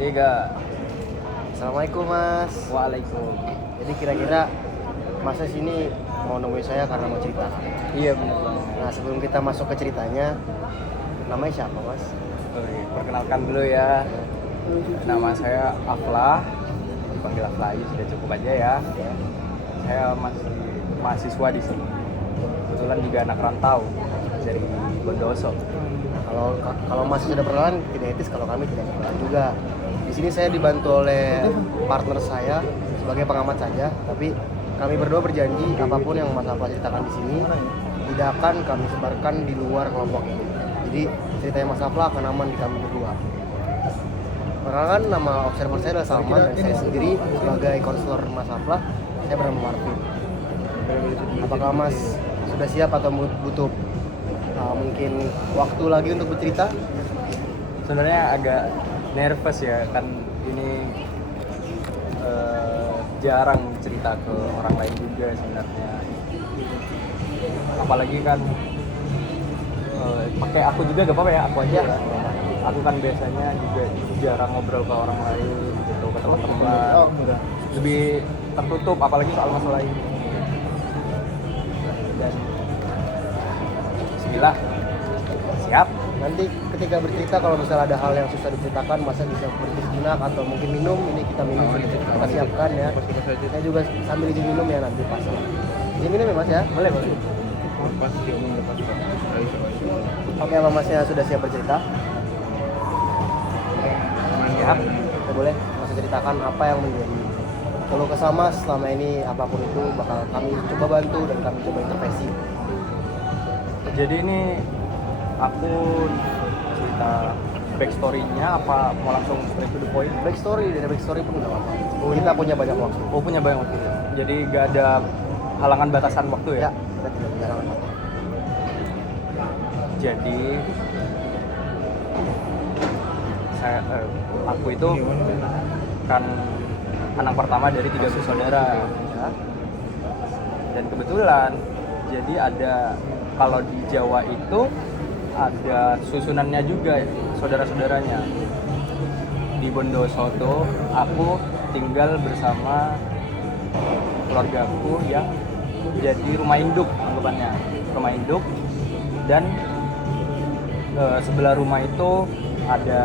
Tiga. Assalamualaikum Mas. Waalaikum. Jadi kira-kira Mas sini mau nemuin saya karena mau cerita. Iya benar banget. Nah sebelum kita masuk ke ceritanya, namanya siapa Mas? Perkenalkan dulu ya. Nama saya Aflah. Dipanggil Aflah aja sudah cukup aja ya. Saya masih mahasiswa di sini. Kebetulan juga anak rantau dari Bondowoso. Kalau Mas sudah perkenalan tidak etis kalau kami tidak perkenalan juga. Di sini saya dibantu oleh partner saya sebagai pengamat saja, tapi kami berdua berjanji apapun yang Mas Aflah ceritakan di sini tidak akan kami sebarkan di luar kelompok ini. Jadi ceritanya Mas Aflah akan aman di kami berdua. Perkenalkan, nama observer saya adalah Salman dan saya sendiri sebagai konselor Mas Aflah, saya bernama Marvin. Apakah Mas sudah siap atau butuh mungkin waktu lagi untuk bercerita? Sebenarnya agak nervous ya, kan ini jarang cerita ke orang lain juga sebenarnya. Apalagi kan pakai aku juga gak apa-apa ya, aku aja. Aku kan biasanya juga jarang ngobrol ke orang lain gitu, ke teman-teman. Lebih tertutup apalagi soal masalah ini. Dan bismillah. Siap. Nanti ketika bercerita kalau misalnya ada hal yang susah diceritakan, masa bisa berhenti sejenak atau mungkin minum, ini kita minum, kita siapkan ya. Saya juga sambil izin minum ya nanti pasti. Izin minum ya Mas ya? Boleh. Oke, apa Masnya sudah siap bercerita? Siap. Ya boleh, Mas ceritakan apa yang menjadi kalau kesama selama ini, apapun itu bakal kami coba bantu dan kami coba intervensi. Jadi ini aku cerita backstory-nya apa mau langsung straight to the point? Backstory pun nggak apa-apa. Kita punya banyak waktu. Oh punya banyak waktu. Jadi gak ada halangan batasan waktu ya? Ya, kita tidak punya halangan waktu. Jadi aku itu kan anak pertama dari 3 bersaudara ya. Dan kebetulan jadi ada, kalau di Jawa itu ada susunannya juga saudara-saudaranya. Di Bondowoso tuh aku tinggal bersama keluargaku yang jadi rumah induk anggapannya, rumah induk. Dan sebelah rumah itu ada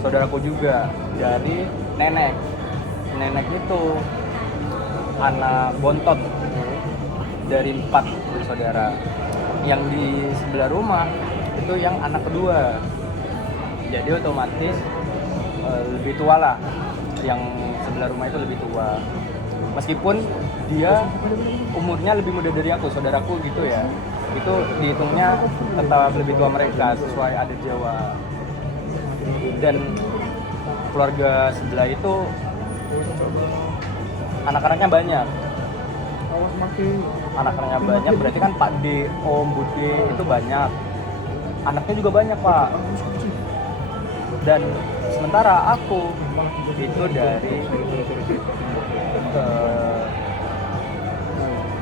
saudaraku juga dari nenek itu anak bontot dari 4 bersaudara. Yang di sebelah rumah itu yang anak kedua, jadi otomatis lebih tua lah, yang sebelah rumah itu lebih tua, meskipun dia umurnya lebih muda dari aku, saudaraku gitu ya, itu dihitungnya tetap lebih tua mereka sesuai adat Jawa. Dan keluarga sebelah itu anak-anaknya banyak. Anak-anaknya banyak berarti kan Pak D, Om, Bude itu banyak. Anaknya juga banyak Pak. Dan sementara aku itu dari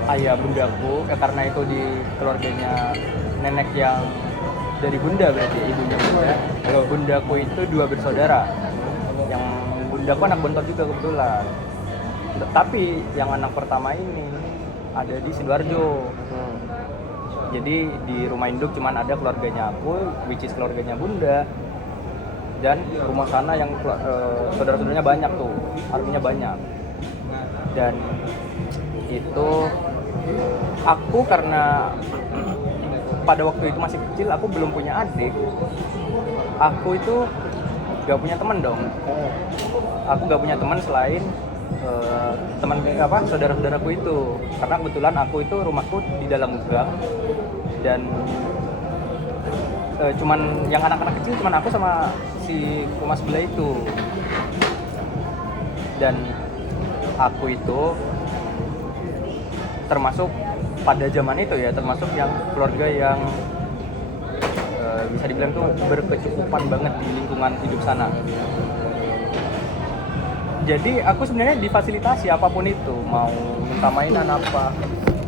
ayah bundaku, karena itu di keluarganya nenek yang dari bunda, berarti ibunya bunda. Kalau bundaku itu 2 bersaudara. Yang bundaku anak bontot juga kebetulan. Tapi yang anak pertama ini ada di Sidoarjo. Jadi di rumah induk cuman ada keluarganya aku, which is keluarganya bunda. Dan rumah sana yang saudara-saudaranya banyak tuh, artinya banyak. Dan itu aku karena pada waktu itu masih kecil, aku belum punya adik. Aku itu gak punya teman dong. Aku gak punya teman selain teman saudara-saudaraku itu, karena kebetulan aku itu rumahku di dalam gang dan cuman yang anak-anak kecil cuman aku sama si rumah sebelah itu. Dan aku itu termasuk pada zaman itu ya, termasuk yang keluarga yang bisa dibilang tuh berkecukupan banget di lingkungan hidup sana. Jadi aku sebenarnya difasilitasi apapun itu, mau minta mainan apa.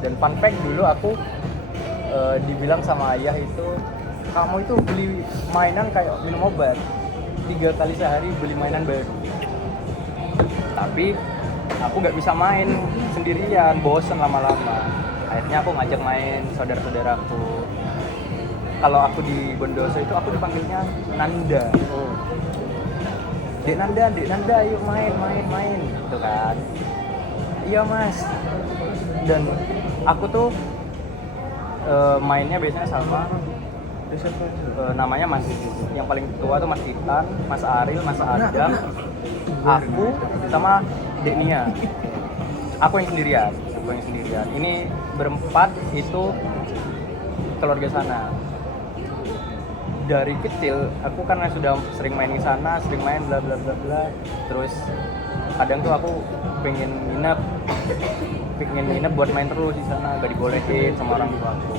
Dan fun fact, dulu aku dibilang sama ayah itu, kamu itu beli mainan kayak minum obat. 3 kali sehari beli mainan baru. Tapi aku nggak bisa main sendirian, bosen lama-lama. Akhirnya aku ngajak main saudara-saudaraku. Kalau aku di Bondoso itu aku dipanggilnya Nanda. Dek Nanda, yuk main, gitu kan. Iya mas. Dan aku tuh mainnya biasanya sama namanya Mas, yang paling tua tuh Mas Titan, Mas Aril, Mas Adam, aku sama Dek Nia. Aku yang sendirian. Ini berempat itu keluarga sana. Dari kecil aku karena sudah sering main di sana, sering main bla bla bla bla. Terus kadang tuh aku pengen nginep buat main terus di sana, gak dibolehin sama orang tua aku.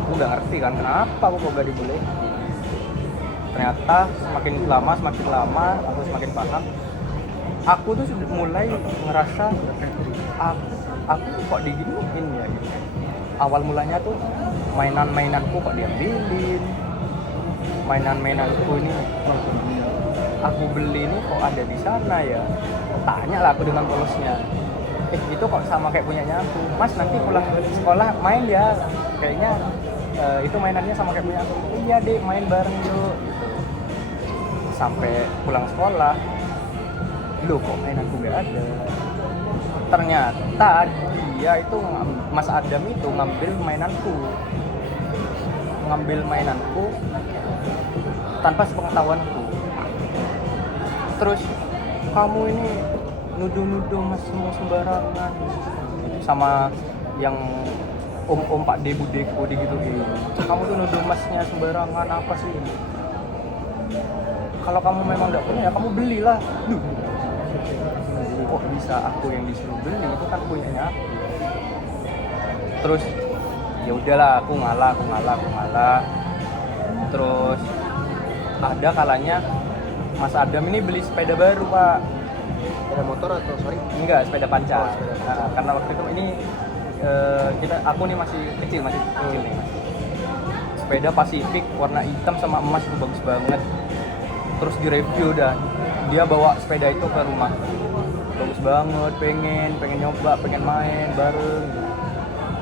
Aku nggak ngerti kan kenapa aku kok gak dibolehin. Ternyata semakin lama aku semakin paham. Aku tuh sudah mulai ngerasa aku kok diginiin ya gitu. Awal mulanya tuh mainanku kok diambilin. Mainanku ini aku beli ini kok ada di sana ya. Tanya lah aku dengan polosnya. Itu kok sama kayak punyanya aku. Mas nanti pulang sekolah main ya. Kayaknya itu mainannya sama kayak punya aku. Iya dek, main bareng yuk gitu. Sampai pulang sekolah, loh kok mainanku gak ada. Ternyata dia itu Mas Adam itu ngambil mainanku tanpa sepengetahuanku. Terus kamu ini nuduh mas semua sembarangan sama yang om Pak De Budeko gitu. Kamu tuh nuduh masnya sembarangan apa sih? Kalau kamu memang nggak punya ya kamu belilah. Kok bisa aku yang disuruh beli, itu kan punyanya aku. Terus ya udahlah aku ngalah. Terus ada kalanya Mas Adam ini beli sepeda baru pak. Sepeda motor atau Enggak, sepeda panca. Nah, karena waktu itu ini aku nih masih kecil nih. Sepeda Pacific warna hitam sama emas itu bagus banget. Terus direview dah. Dia bawa sepeda itu ke rumah. Bagus banget, pengen nyoba, pengen main bareng.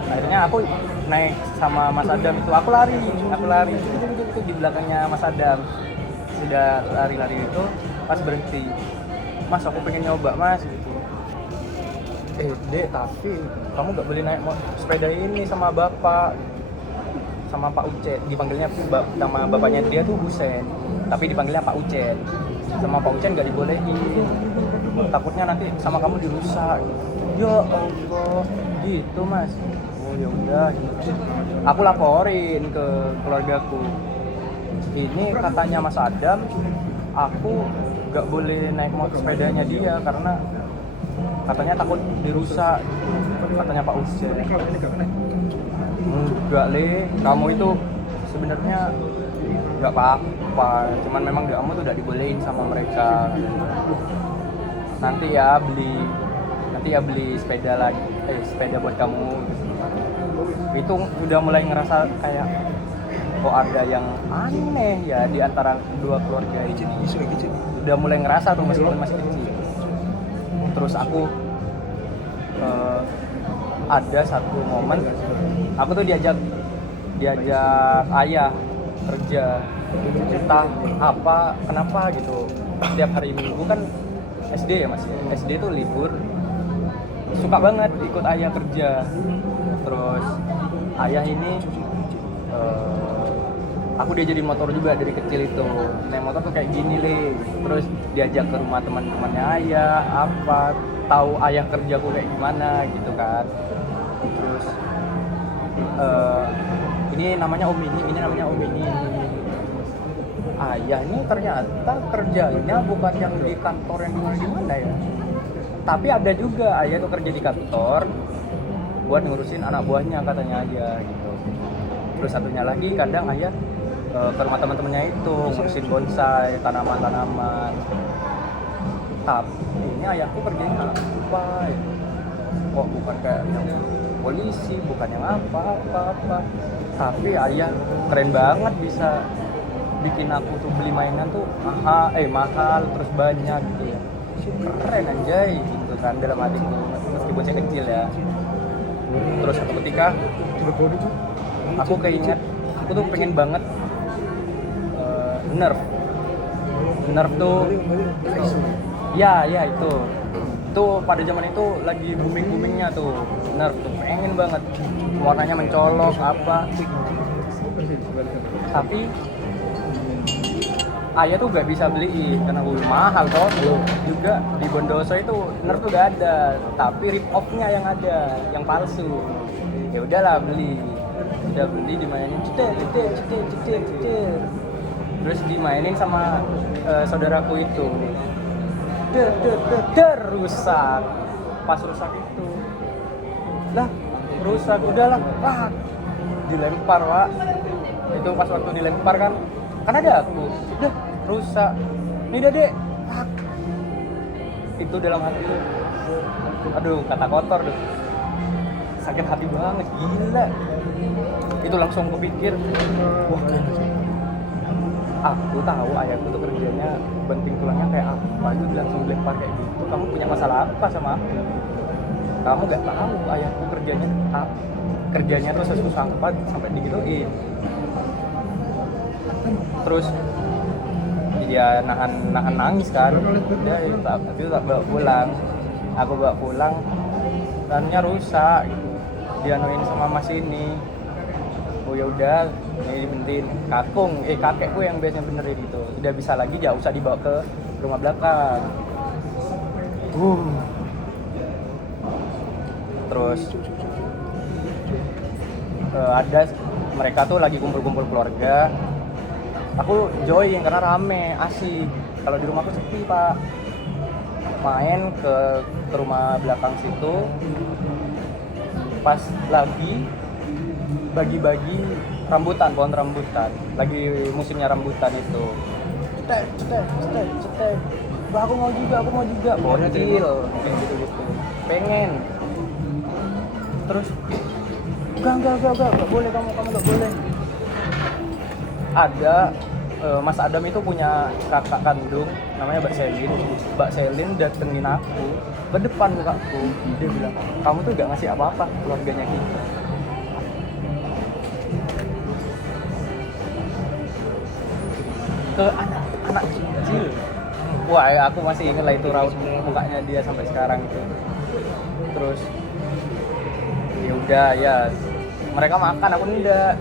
Nah, akhirnya aku naik sama Mas Adam itu, aku lari di belakangnya Mas Adam. Sudah lari itu pas berhenti. Mas aku pengen nyoba mas gitu. Dek tapi kamu gak boleh naik sepeda ini sama bapak, sama Pak Ucet. Dipanggilnya nama bapaknya dia tuh Husen, tapi dipanggilnya Pak Ucet. Sama Pak Ucet gak dibolehin, takutnya nanti sama kamu dirusak. Ya Allah gitu mas. Oh ya udah gitu. Aku laporin ke keluargaku. Ini katanya Mas Adam, aku gak boleh naik motor sepedanya dia karena katanya takut dirusak, katanya Pak Ucet. Enggak kamu itu sebenarnya nggak apa-apa, cuman memang kamu tuh udah dibolehin sama mereka. Nanti ya beli sepeda lagi, sepeda buat kamu. Itu udah mulai ngerasa kayak kok ada yang aneh ya di antara dua keluarga ini. Udah mulai ngerasa tuh meskipun masih kecil. Terus aku ada satu momen aku tuh diajak ayah kerja, entah kenapa gitu. Setiap hari Minggu kan SD ya mas ya, SD tuh libur, suka banget ikut ayah kerja. Terus ayah ini aku diajarin motor juga dari kecil itu. Naik motor tuh kayak gini terus diajak ke rumah teman-temannya ayah, tahu ayah kerjaku kayak gimana gitu kan. Terus ini namanya Om ini. Ayah ini ternyata kerjanya bukan yang di kantor yang dimana ya, tapi ada juga ayah tuh kerja di kantor buat ngurusin anak buahnya katanya ayah gitu. Terus satunya lagi kadang ayah ke rumah teman-temannya itu ngurusin bonsai, tanaman. Tapi ini ayahku kerjanya apa ya? Kok bukan kayak yang polisi, bukan yang apa. Tapi ayah keren banget bisa bikin aku tuh beli mainan tuh mahal terus banyak gitu ya. Keren anjay gitu kan dalam hatiku meskipun saya kecil ya. Terus suatu ketika aku keinget aku tuh pengen banget Nerf tuh ya itu pada zaman itu lagi boomingnya tuh Nerf tuh pengen banget, warnanya mencolok apa, tapi ayah tuh gak bisa beliin karena mahal toh. Juga di Bondoso itu Nerf tuh gak ada, tapi rip off-nya yang ada, yang palsu. Ya udahlah udah beli dimainin cetir. Terus dimainin sama saudaraku itu. Rusak. Pas rusak itu. Lah, rusak udahlah. Wah, dilempar, Pak. Itu pas waktu dilempar kan ada aku. Udah rusak. Nih Dek. Itu dalam hati tuh. Aduh, kata kotor tuh. Sakit hati banget, gila. Itu langsung kepikir, wah aku tahu ayahku tuh kerjanya banting tulangnya kayak apa, itu langsung dilempar kayak gitu. Kamu punya masalah apa sama aku? Kamu gak tahu ayahku kerjanya tuh sesusah apa sampai digituin. Terus dia nahan nangis kan, udah tapi tak bawa pulang. Aku bawa pulang, dannya rusak gitu. Dianuin sama mas ini. Oh ya udah, ini dibentin kakekku yang biasanya benerin gitu. Udah bisa lagi, ya usah dibawa ke rumah belakang. Terus ada mereka tuh lagi kumpul-kumpul keluarga. Aku join karena rame, asik. Kalau di rumahku sepi, Pak. Main ke rumah belakang situ. Pas lagi bagi-bagi pohon rambutan. Lagi musimnya rambutan itu. Cetek. Bah, aku mau juga. Bocil, gitu. Pengen. Terus enggak boleh kamu enggak boleh. Ada Mas Adam itu punya kakak kandung namanya Mbak Selin datengin aku ke depan mukaku. Dia bilang, kamu tuh gak ngasih apa-apa keluarganya kita. Ke anak kecil. Wah, aku masih ingat lah itu raut mukanya dia sampai sekarang itu. Terus ya udah ya, mereka makan, aku enggak,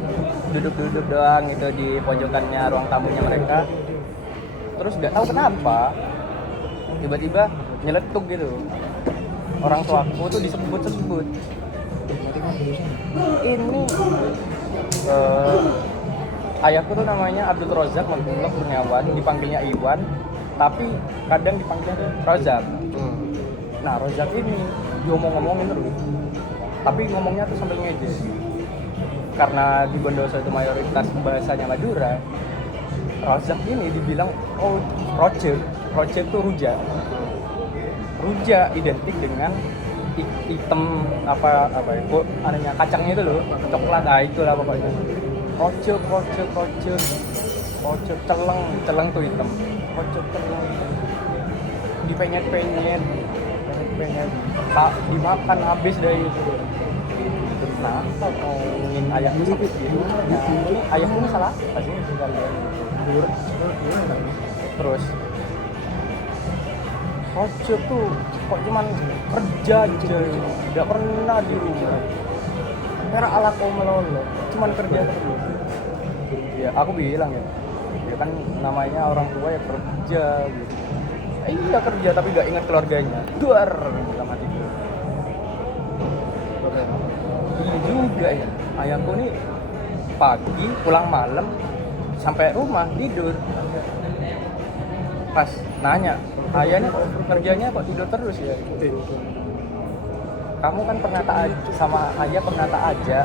duduk doang gitu di pojokannya ruang tamunya mereka. Terus nggak tahu kenapa tiba-tiba nyeletuk gitu. Orang tuaku tuh disebut ini ayahku tuh namanya Abdul Rozak Magdullah Kurniawan, dipanggilnya Iwan, tapi kadang dipanggilnya Rozak. Nah, Rozak ini diomong-ngomongin terus, tapi ngomongnya tuh sambil ngejek. Karena di Bondoso itu mayoritas bahasanya Madura, Rozak ini dibilang Roce itu ruja identik dengan hitam apa itu anehnya kacangnya itu loh, coklat, itulah pokoknya. Roce celeng tuh hitam, celeng dipenyet dimakan habis dari itu. Kenapa ngomongin ayahku gitu? Ayahku ini salah apa sih? Terus Roce tuh kok cuman kerja aja, nggak pernah di rumah. Era ala kau melolo, cuman kerja terus. Ya aku bilang ya kan namanya orang tua ya kerja gitu. Iya kerja tapi nggak ingat keluarganya. Duar dalam hati gue. Iya juga ya. Ayahku nih pagi pulang malam sampai rumah tidur. Pas nanya, ayahnya kok kerjanya kok tidur terus ya? Kamu kan pernah sama ayah pernah aja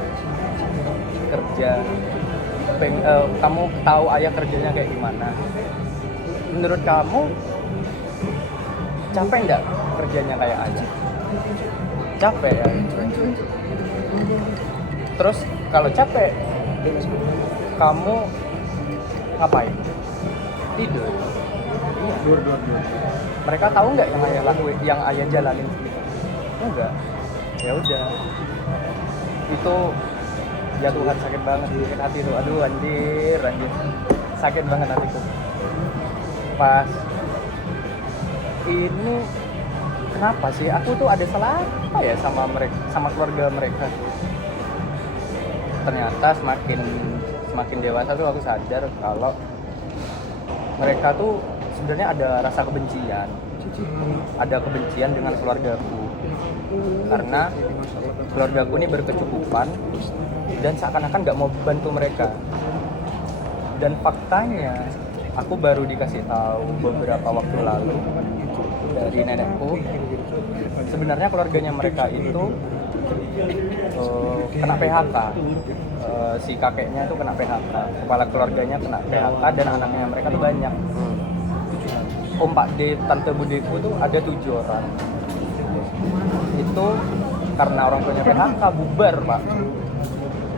kerja. Kamu tahu ayah kerjanya kayak gimana? Menurut kamu capek nggak kerjanya kayak ayah? Capek ya. Terus kalau capek, kamu Ngapain? Tidur. Iya. Mereka tahu nggak yang ayah lakuin, yang ayah jalanin? Enggak. Ya udah. Itu ya Tuhan, sakit banget, sakit hati tuh. Aduh anjir. Sakit banget hatiku. Pas ini kenapa sih aku tuh ada salah apa ya sama mereka, sama keluarga mereka? Ternyata semakin dewasa tuh aku sadar kalau mereka tuh sebenarnya ada rasa kebencian. Ada kebencian dengan keluargaku. Karena keluargaku ini berkecukupan dan seakan-akan nggak mau bantu mereka. Dan faktanya aku baru dikasih tahu beberapa waktu lalu dari nenekku, sebenarnya keluarganya mereka itu kena PHK. Si kakeknya itu kena PHK, kepala keluarganya kena PHK, dan anaknya mereka tuh banyak. Om, Pak D, Tante, Budeku tuh ada 7 orang. Itu karena orang tuanya PHK, bubar Pak.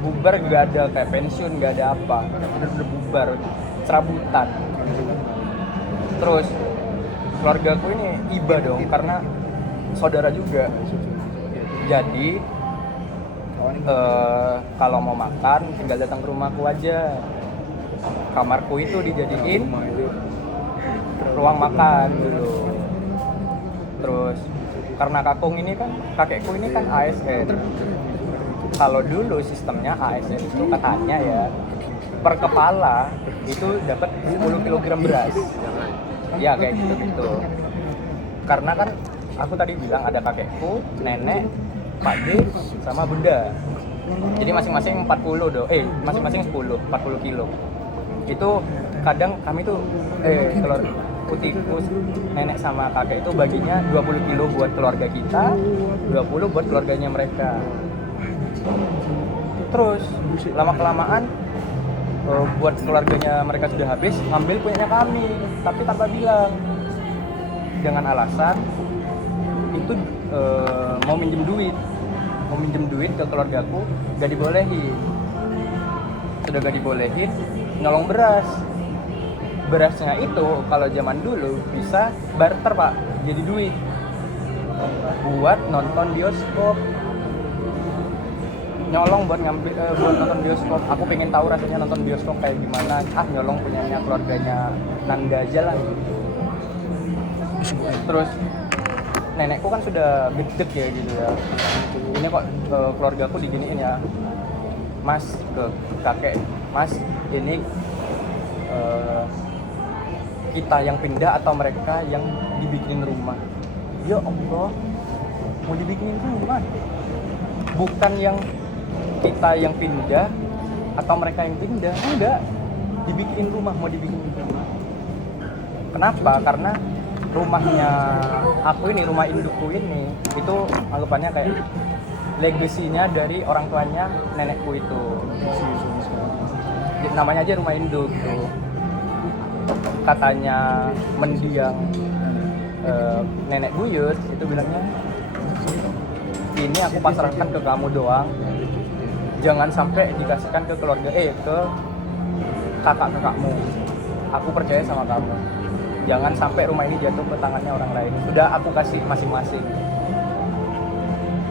Bubar, nggak ada kayak pensiun, nggak ada apa, udah bubar, serabutan. Terus keluargaku ini iba dong, karena saudara juga. Jadi kalau mau makan tinggal datang ke rumahku aja. Kamarku itu dijadiin ruang makan dulu. Terus karena kakekku ini kan ASN. Kalau dulu sistemnya ASN itu katanya ya per kepala itu dapat 10 kg beras. Ya kayak gitu. Karena kan aku tadi bilang ada kakekku, nenek, Pak D, sama bunda. Jadi masing-masing 40 kilo. Itu kadang kami tuh telur putihku, nenek sama kakek itu baginya 20 kilo buat keluarga kita, 20 buat keluarganya mereka. Terus lama-kelamaan buat keluarganya mereka sudah habis, ngambil punyanya kami, tapi tanpa bilang. Dengan alasan itu mau minjem duit ke keluargaku, gak dibolehin. Sudah gak dibolehin, nyolong beras. Berasnya itu kalau zaman dulu bisa barter Pak, jadi duit buat nonton bioskop. Nyolong buat buat nonton bioskop. Aku pengen tahu rasanya nonton bioskop kayak gimana. Nyolong punyanya keluarganya Nanda aja lah. Terus nenekku kan sudah gede ya gitu ya. Ini kok keluargaku diginiin ya, Mas, ke kakek, Mas, ini kita yang pindah atau mereka yang dibikinin rumah? Ya Allah, mau dibikinin rumah? Bukan yang kita yang pindah atau mereka yang pindah, enggak, dibikinin rumah, mau dibikinin rumah. Kenapa? Karena rumahnya aku ini, rumah indukku ini, itu anggapannya kayak legasinya dari orang tuanya nenekku itu. Namanya aja rumah induk tuh. Katanya mendiang nenek buyut itu bilangnya, ini aku pasrahkan ke kamu doang, jangan sampai dikasihkan ke keluarga ke kakak-kakakmu. Aku percaya sama kamu, jangan sampai rumah ini jatuh ke tangannya orang lain. Sudah aku kasih masing-masing.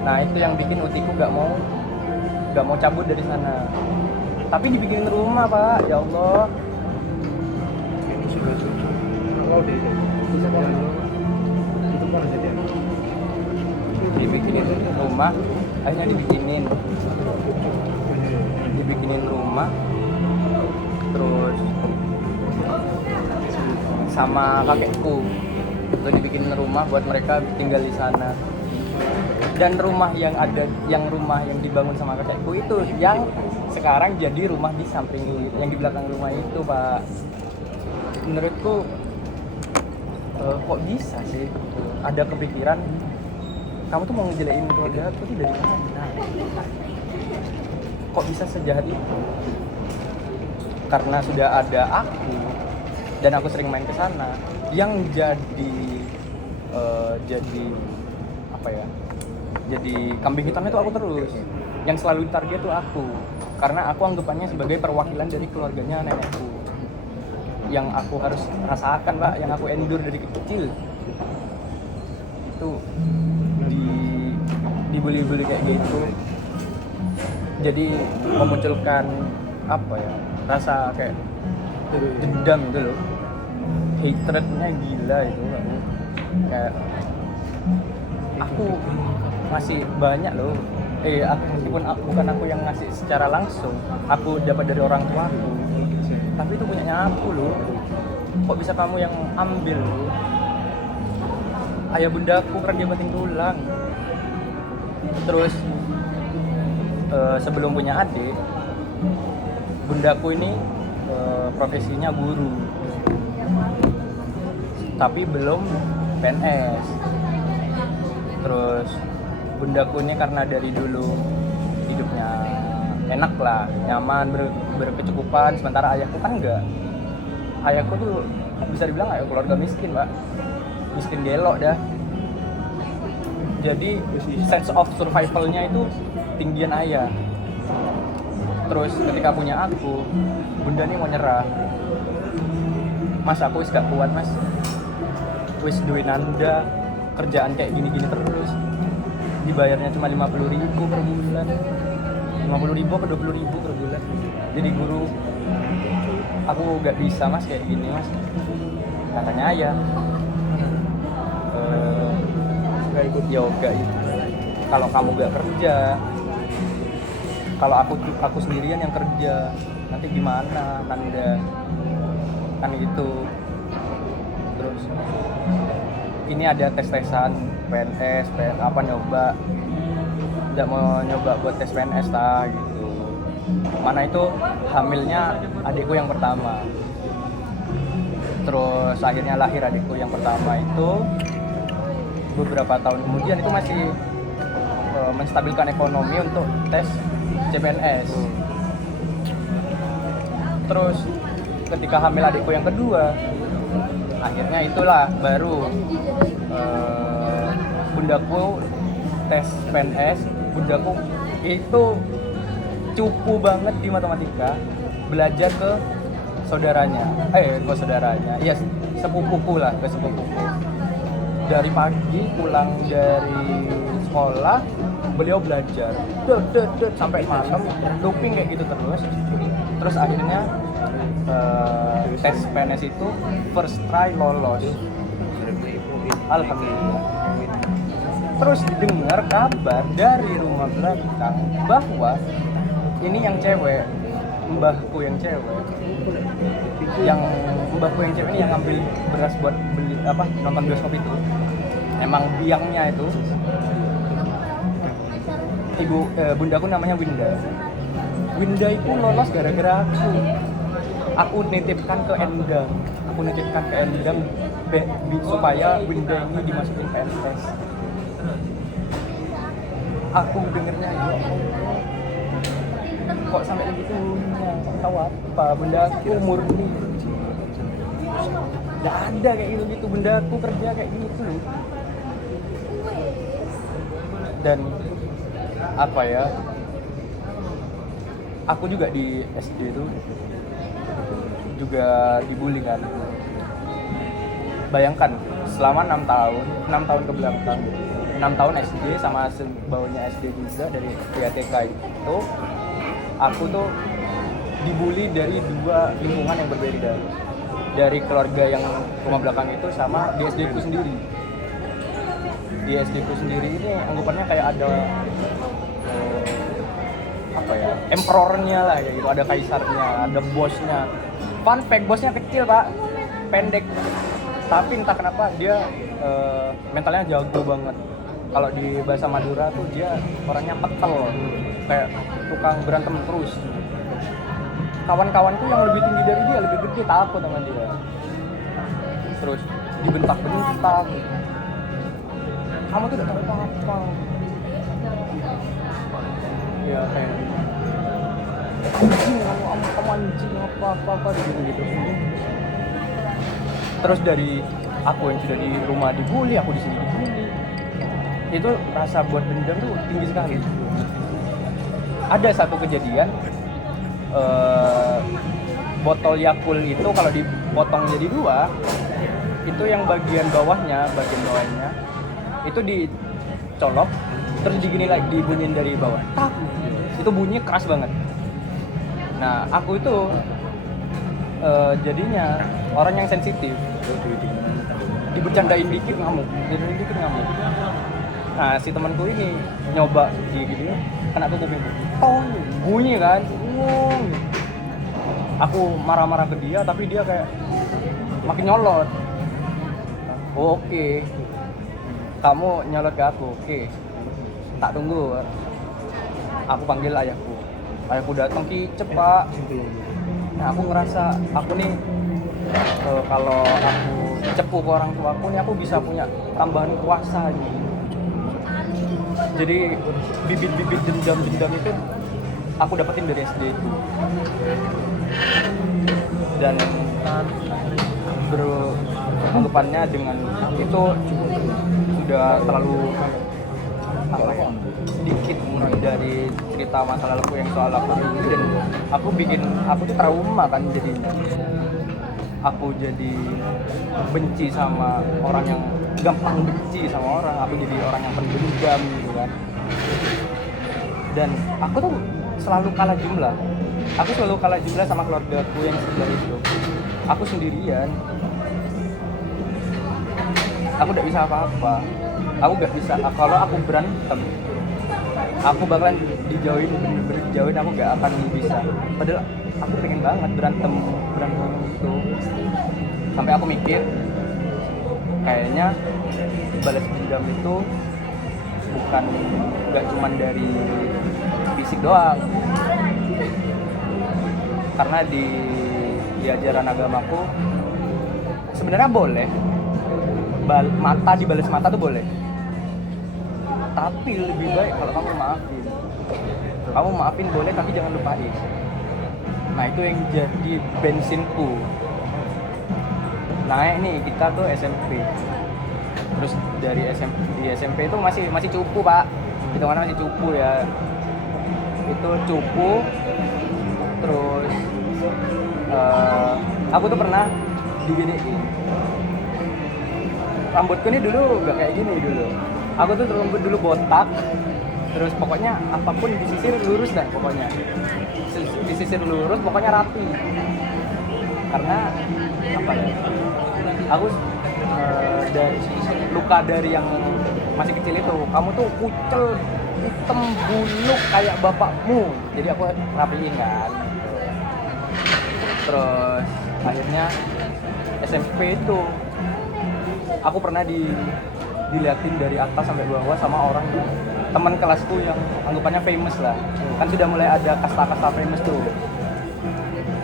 Nah itu yang bikin utiku gak mau cabut dari sana. Tapi dibikinin rumah Pak, ya Allah. Ini sudah kalau di itu kan saja. Dibikinin rumah, akhirnya dibikinin rumah, terus sama kakekku itu dibikinin rumah buat mereka tinggal di sana. Dan rumah yang dibangun sama kakekku itu yang sekarang jadi rumah di samping, yang di belakang rumah itu Pak. Menurutku kok bisa sih ada kepikiran kamu tuh mau ngejelein keluarga aku tuh dari mana? Kok bisa sejahat itu? Karena sudah ada aku dan aku sering main ke sana, yang jadi apa ya? Jadi kambing hitamnya tuh aku terus. Yang selalu target tuh aku. Karena aku anggapannya sebagai perwakilan dari keluarganya nenekku. yang aku harus rasakan Pak, yang aku endure dari kecil itu dibully-bully kayak gitu. Jadi memunculkan apa ya, rasa kayak dendam gitu loh, hatrednya gila itu kayak aku masih banyak loh meskipun bukan aku yang ngasih secara langsung, aku dapat dari orang tua aku, tapi itu punyanya aku loh, kok bisa kamu yang ambil loh? Ayah bundaku kerja banting tulang. Terus sebelum punya adik, bundaku ini profesinya guru, tapi belum PNS. Terus bundaku ini karena dari dulu hidupnya enak lah, nyaman, berkecukupan, sementara ayahku kan enggak. Ayahku tuh bisa dibilang ayah keluarga miskin Pak, miskin gelok dah. Jadi sense of survivalnya itu tinggian ayah. Terus ketika punya aku, bunda nih mau nyerah. Mas aku wis gak kuat mas, wis duit anda kerjaan kayak gini-gini terus, dibayarnya cuma 50.000 per bulan, 50.000 ke 20.000 per bulan. Jadi guru, aku gak bisa mas kayak gini mas, katanya ayah. Gak ikut yoga itu. Kalau kamu gak kerja, kalau aku sendirian yang kerja, nanti gimana Nanda? Kan gitu. Terus ini ada tes-tesan PNS, apa nyoba, tidak mau nyoba buat tes PNS lah gitu. Mana itu hamilnya adikku yang pertama. Terus akhirnya lahir adikku yang pertama itu. Beberapa tahun kemudian itu masih menstabilkan ekonomi untuk tes CPNS. Terus ketika hamil adikku yang kedua, akhirnya itulah baru bundaku tes PNS. Bundaku itu cupu banget di matematika, belajar ke saudaranya, iya sepupuku lah, ke sepupuku. Dari pagi pulang dari sekolah beliau belajar sampai malam looping kayak gitu terus akhirnya tes PNS itu first try lolos, alhamdulillah. Terus dengar kabar dari rumah belakang bahwa ini yang cewek, mbahku yang cewek ini yang ngambil beras buat beli nonton bioskop itu, emang biangnya itu bundaku namanya Winda itu lolos gara-gara aku nitipkan ke Endang supaya Winda ini dimasukin PNS. Aku dengernya kok sampai begitu, tahu apa, bundaku murni. Nggak ada kayak gitu bundaku kerja kayak gitu loh. Dan apa ya, aku juga di SD itu juga dibully kan. Bayangkan selama 6 tahun ke belakang, 6 tahun SD sama bawahnya SD juga, dari TK itu aku tuh dibully dari dua lingkungan yang berbeda, dari keluarga yang rumah belakang itu sama di SD ku sendiri. Di SD ku sendiri ini anggapannya kayak ada emperornya lah ya gitu, ada kaisarnya, ada bosnya. Fun fact, bosnya kecil Pak, pendek, tapi entah kenapa dia mentalnya jago banget. Kalau di bahasa Madura tuh dia orangnya petel, kayak tukang berantem terus. Kawan-kawanku yang lebih tinggi dari dia, lebih gede, takut sama dia. Terus dibentak-bentak, kamu tuh udah tahu apa-apa. Ya kayak anjing, kamu anjing apa-apa gitu. Terus dari aku yang sudah di rumah dibully, aku di sini dibully, itu rasa buat dendam tuh tinggi sekali. Ada satu kejadian botol Yakult itu kalau dipotong jadi 2, itu yang bagian bawahnya itu dicolok terus digini lagi, dibunyiin dari bawah. Tak. Itu bunyi keras banget. Nah, aku itu jadinya orang yang sensitif. Dibercandain dikit ngamuk. Nah, si temanku ini nyoba gini, kena ke kuping. Tong, bunyi kan. Aku marah-marah ke dia, tapi dia kayak makin nyolot. Oh, oke. Kamu nyolot ke aku, oke. Tak tunggu. Aku panggil ayahku. Ayahku datang cepat. Nah, aku ngerasa aku nih kalau aku cepu ke orang tua aku nih, aku bisa punya tambahan kuasa gitu. Jadi bibit-bibit dendam itu aku dapetin dari SD itu. Dan beranggapannya dengan itu sudah terlalu sedikit dari cerita masa laluku yang soal aku ini, dan aku tuh trauma kan jadinya. Aku jadi benci sama orang, yang gampang benci sama orang. Aku jadi orang yang pendendam gitu kan. Dan aku tuh selalu kalah jumlah. Aku selalu kalah jumlah sama keluargaku yang sebelah itu. Aku sendirian. Aku gak bisa apa-apa. Aku gak bisa. Kalau aku berantem, aku bakalan dijauhin, bener-bener dijauhin. Aku gak akan bisa. Padahal aku pengen banget berantem itu. Sampai aku mikir, kayaknya balas dendam itu bukan gak cuman dari fisik doang. Karena di ajaran agamaku sebenarnya boleh mata dibalas mata tuh boleh, tapi lebih baik kalau kamu maafin boleh, tapi jangan lupain. Nah, itu yang jadi bensinku naik nih. Kita tuh SMP, terus di SMP itu masih cupu, Pak. Hitungannya masih cupu ya. Itu cupu. Terus aku tuh pernah diginiin. Rambutku ini dulu gak kayak gini dulu. Aku tuh rambut dulu botak. Terus pokoknya apapun disisir lurus dah pokoknya. Disisir lurus pokoknya rapi. Karena apa ya? Aku dari luka dari yang masih kecil itu, kamu tuh kucel, hitam, buluk kayak bapakmu. Jadi aku rapiin kan. Terus akhirnya SMP itu aku pernah diliatin dari atas sampai bawah sama orang teman kelasku yang anggapannya famous lah. Kan sudah mulai ada kasta-kasta famous tuh.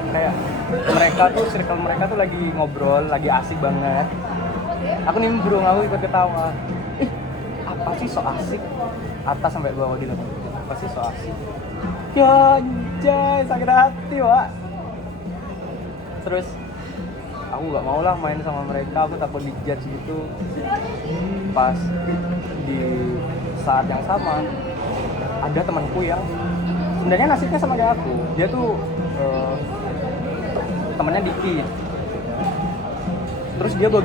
Kayak mereka tuh, circle mereka tuh lagi ngobrol, lagi asik banget. Aku nimbrung, aku ikut ketawa. Apa sih so asik? Atas sampai bawah dilihat. Apa sih so asik? Ya anjay, sakit hati, Wak. Terus aku gak mau lah main sama mereka, aku takut dijudge gitu. Pas di saat yang sama ada temanku yang sebenarnya nasibnya sama kayak aku. Dia tuh temannya dikit. Terus dia bawa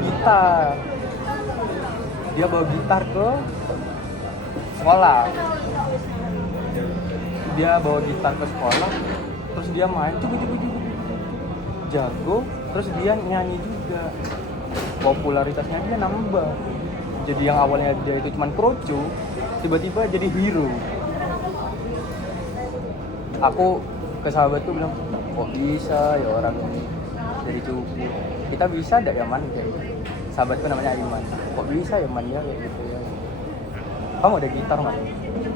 gitar ke sekolah. Dia bawa gitar ke sekolah, terus dia main cukup jago. Terus dia nyanyi juga, popularitasnya dia nambah. Jadi yang awalnya dia itu cuma kroco, tiba-tiba jadi hero. Aku ke sahabatku bilang, kok bisa ya orang ini dari cupu? Kita bisa ndak ya, Man? Sahabatku namanya Aiman. Kok bisa ya, Man, ya kayak gitu ya? Kamu ada gitar, Man?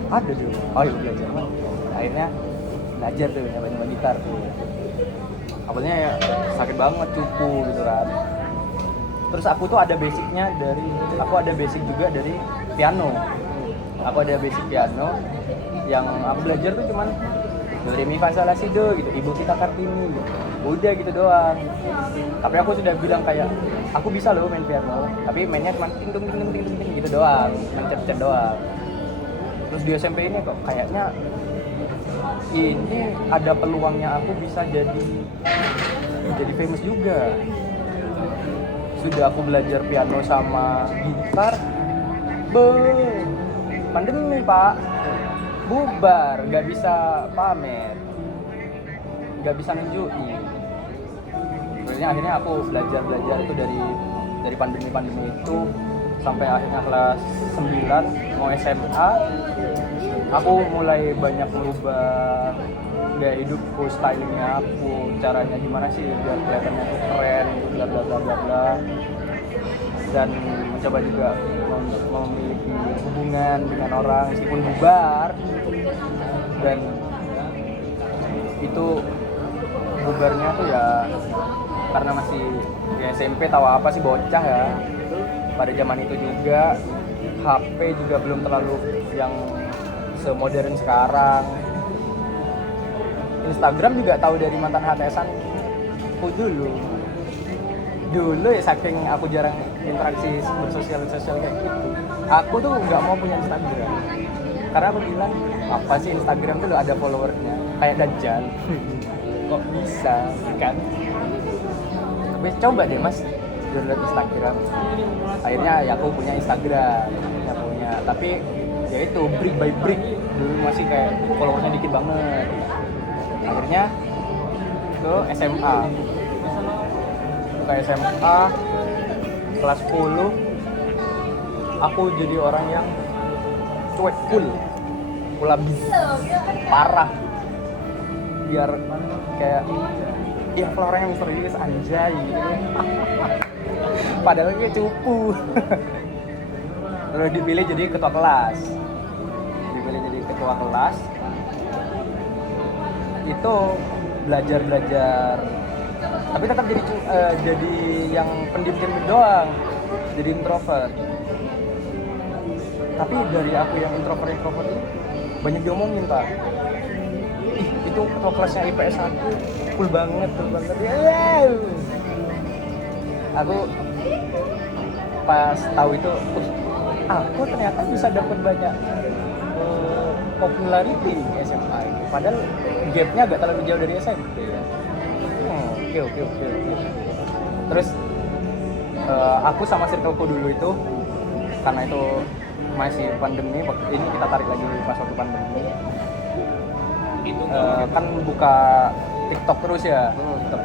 Ada juga. Oh iya, belajar, Man. Akhirnya belajar tuh nyoba gitar tuh. Awalnya ya sakit banget, cupu gitu kan. Terus aku tuh ada basic juga dari piano. Aku ada basic piano yang aku belajar tuh cuman do re mi fa sol la si do gitu, Ibu Kita Kartini gitu. Udah gitu doang. Tapi aku sudah bilang kayak aku bisa loh main piano, tapi mainnya cuma ting ting ting ting ting gitu doang, mencet-cet doang. Terus di SMP ini kok kayaknya ini ada peluangnya aku bisa jadi jadi famous juga. Sudah aku belajar piano sama gitar, pandemi pak, bubar, nggak bisa pamer, nggak bisa nunjukin. Sebenarnya akhirnya aku belajar itu dari pandemi itu sampai akhirnya kelas 9 mau SMA, aku mulai banyak merubah gaya hidupku, stylingnya aku, caranya gimana sih biar kelihatannya tuh keren, bla bla bla bla bla, dan mencoba juga memiliki hubungan dengan orang meskipun bubar. Dan itu bubarnya tuh ya karena masih di SMP, tahu apa sih bocah ya. Pada zaman itu juga HP juga belum terlalu yang semodern sekarang. Instagram juga tahu dari mantan HTSan aku dulu ya, saking aku jarang interaksi bersosial kayak gitu, aku tuh nggak mau punya Instagram karena aku bilang apa sih Instagram tuh ada followernya kayak Dajjal. Kok bisa kan? Tapi coba deh mas download Instagram. Akhirnya ya aku punya Instagram, tapi ya itu brick by brick, dulu masih kayak followersnya dikit banget. Akhirnya ke SMA, kelas 10 aku jadi orang yang cuek, cool abis parah, biar kayak ya kalau orang yang misterius anjay gitu. Padahal dia cupu. Terus dipilih jadi ketua kelas, itu belajar, tapi tetap jadi yang pendiam doang, jadi introvert. Tapi dari aku yang introvert ini banyak diomongin pak. Ih, itu ketua kelasnya IPS 1 cool banget ya. Aku pas tahu itu, aku ternyata bisa dapat banyak popularity di SMA ini. Padahal gapnya agak terlalu jauh dari SMP ya. Oke. Terus aku sama circleku dulu itu, karena itu masih pandemi, ini kita tarik lagi pas waktu pandemi, kan buka TikTok terus ya, TikTok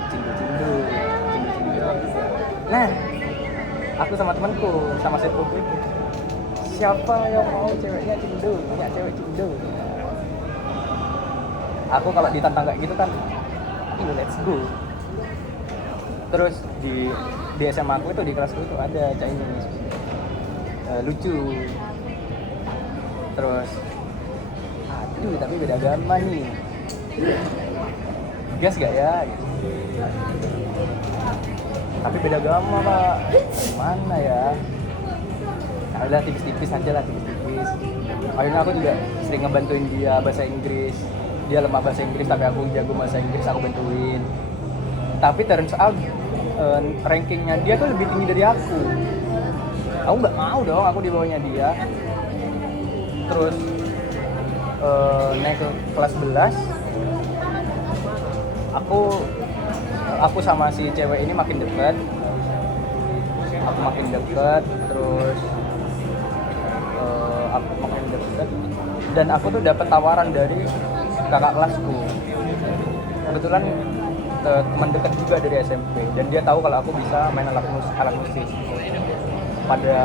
cindu. Nah, aku sama temanku, sama circleku itu, siapa yang mau ceweknya cindu, punya cewek cindu. Aku kalau ditantang kayak gitu kan, let's go. Terus di SMA aku itu, di kelasku itu ada Chinese, lucu. Terus, aduh tapi beda agama nih, gas gak ya? Tapi beda agama pak, gimana ya? Nah, udah tipis-tipis aja lah, tipis-tipis. Akhirnya aku juga sering ngebantuin dia bahasa Inggris. Dia lemah bahasa Inggris tapi aku jago bahasa Inggris, aku bantuin. Tapi turns out rankingnya dia tuh lebih tinggi dari aku. Aku nggak mau dong aku di bawahnya dia. Terus naik ke kelas 11, aku sama si cewek ini makin dekat. Terus aku makin dekat, dan aku tuh dapat tawaran dari kakak kelasku. Kebetulan teman dekat juga dari SMP, dan dia tahu kalau aku bisa main alat musik. Pada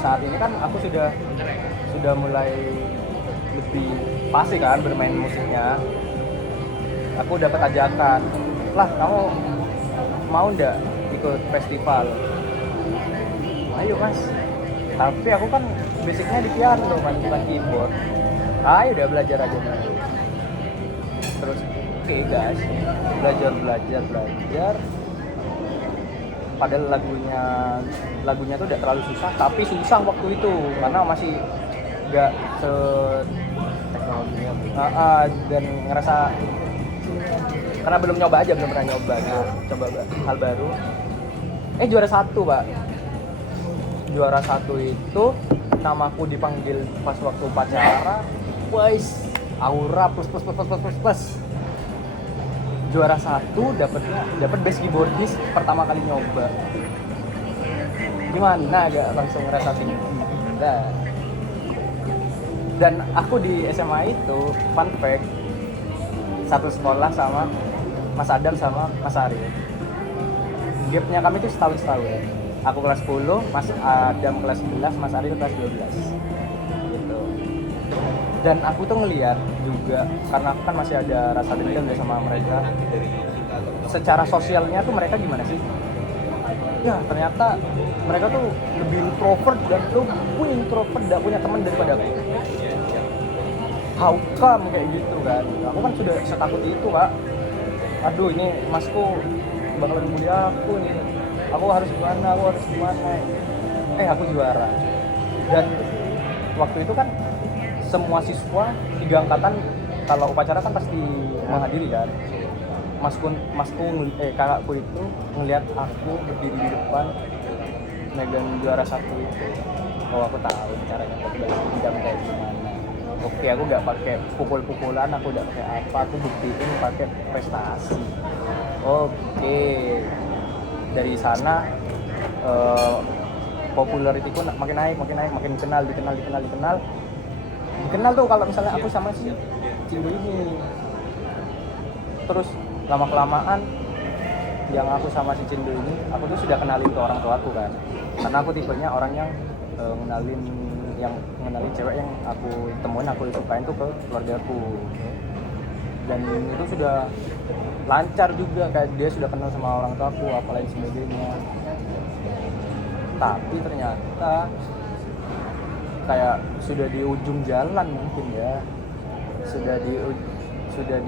saat ini kan aku sudah mulai lebih pasti kan bermain musiknya. Aku dapat ajakan, lah kamu mau nggak ikut festival? Ayo mas, tapi aku kan basicnya di piano bukan keyboard. Ayo udah belajar aja dulu. Terus oke guys, belajar. Padahal lagunya tuh udah terlalu susah, tapi susah waktu itu karena masih nggak se teknologinya dan ngerasa karena belum pernah nyoba gitu. Coba hal baru. Juara 1 pak. Juara 1 itu namaku dipanggil pas waktu upacara. Wais, aura plus. juara 1 dapat best keyboardist pertama kali nyoba. Gimana agak langsung ngerasa tinggi. Dan aku di SMA itu fun fact satu sekolah sama Mas Adam sama Mas Ari. Gapnya kami itu setahun. Aku kelas 10, Mas Adam kelas 11, Mas Ari kelas 12 gitu. Dan aku tuh ngelihat juga, karena aku kan masih ada rasa dendam ya sama mereka. Secara sosialnya tuh mereka gimana sih? Ya ternyata mereka tuh lebih introvert dan lu pun introvert, gak punya teman daripada aku. How come kayak gitu kan? Aku kan sudah setakut itu, Pak. Aduh, ini masku bakalan bully aku nih. Aku harus gimana? Aku juara. Dan waktu itu kan semua siswa 3 angkatan kalau upacara kan pasti menghadiri kan. Kakakku itu ngelihat aku berdiri di depan megang juara 1 itu. Oh, aku tahu caranya balas dendam kayak gimana. Oke, aku nggak pakai pukul-pukulan, aku nggak pakai apa, aku buktiin pakai prestasi. Oke, dari sana popularitiku makin naik, makin dikenal tuh kalau misalnya aku sama si Cindo ini. Terus lama-kelamaan yang aku sama si Cindo ini, aku tuh sudah kenalin ke orang tua aku kan, karena aku tipenya orang yang ngenalin cewek yang aku temuin, aku sukain tuh ke keluarga aku. Dan itu sudah lancar juga, kayak dia sudah kenal sama orang tua aku, apalagi sebagainya. Tapi ternyata kayak sudah di ujung jalan mungkin ya, sudah di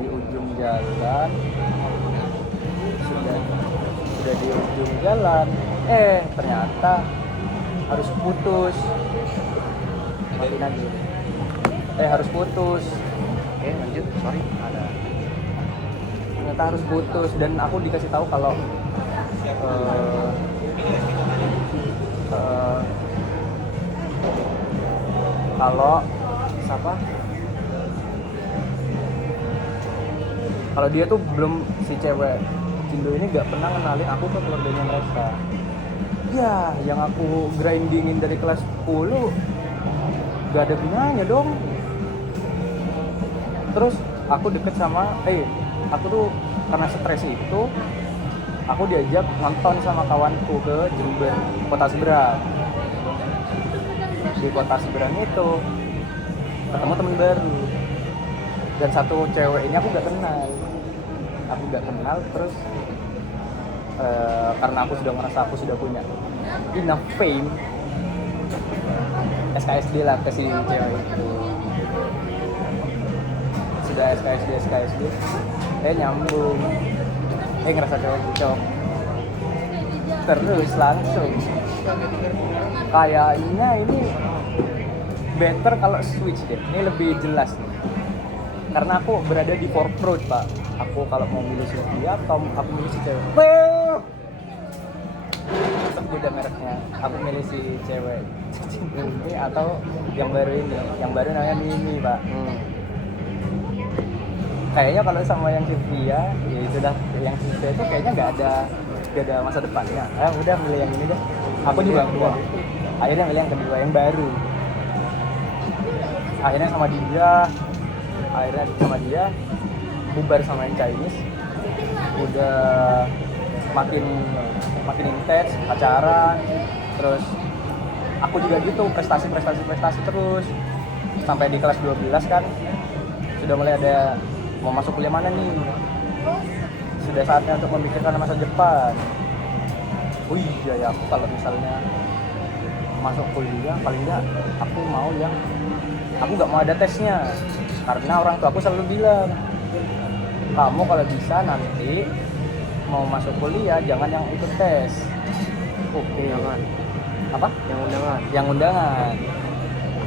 ujung jalan, ternyata harus putus. Lanjut, sorry, ada. Ternyata harus putus, dan aku dikasih tahu kalau kalau dia tuh belum, si cewek Cindo ini gak pernah ngenalin aku ke keluarganya mereka. Ya, yang aku grindingin dari kelas 10 gak ada gunanya dong. Terus aku deket sama aku tuh karena stres itu aku diajak nonton sama kawanku ke Jember, Kota Seberang. Di Kota Seberang itu ketemu temen baru, dan satu cewek ini aku gak kenal. Terus karena aku sudah merasa aku sudah punya enough fame, SKSD lah ke si cewek itu. Sudah SKSD nyambung, ngerasa cocok. Terus langsung kayaknya ini better kalau switch deh, ini lebih jelas nih. Karena aku berada di forefront, Pak. Aku kalau mau milih si dia atau aku milih si cewek, sebut udah mereknya, aku milih si cewek ini atau yang baru ini, yang baru namanya Mimi, Pak. Kayaknya kalau sama yang Sylvia, ya itulah, yang Sylvia itu kayaknya nggak ada masa depannya. Udah milih yang ini deh. Aku juga udah. Akhirnya milih yang kedua, yang baru. Akhirnya sama dia bubar sama yang Chinese. Udah makin intens pacaran. Terus aku juga gitu, prestasi terus. Sampai di kelas 12 kan sudah mulai ada mau masuk kuliah mana nih. Sudah saatnya untuk memikirkan masa depan. Oh iya ya, aku kalau misalnya masuk kuliah paling enggak aku mau yang aku nggak mau ada tesnya, karena orang tua aku selalu bilang, kamu kalau bisa nanti mau masuk kuliah jangan yang ikut tes. Oke. Jangan. Apa? Yang undangan.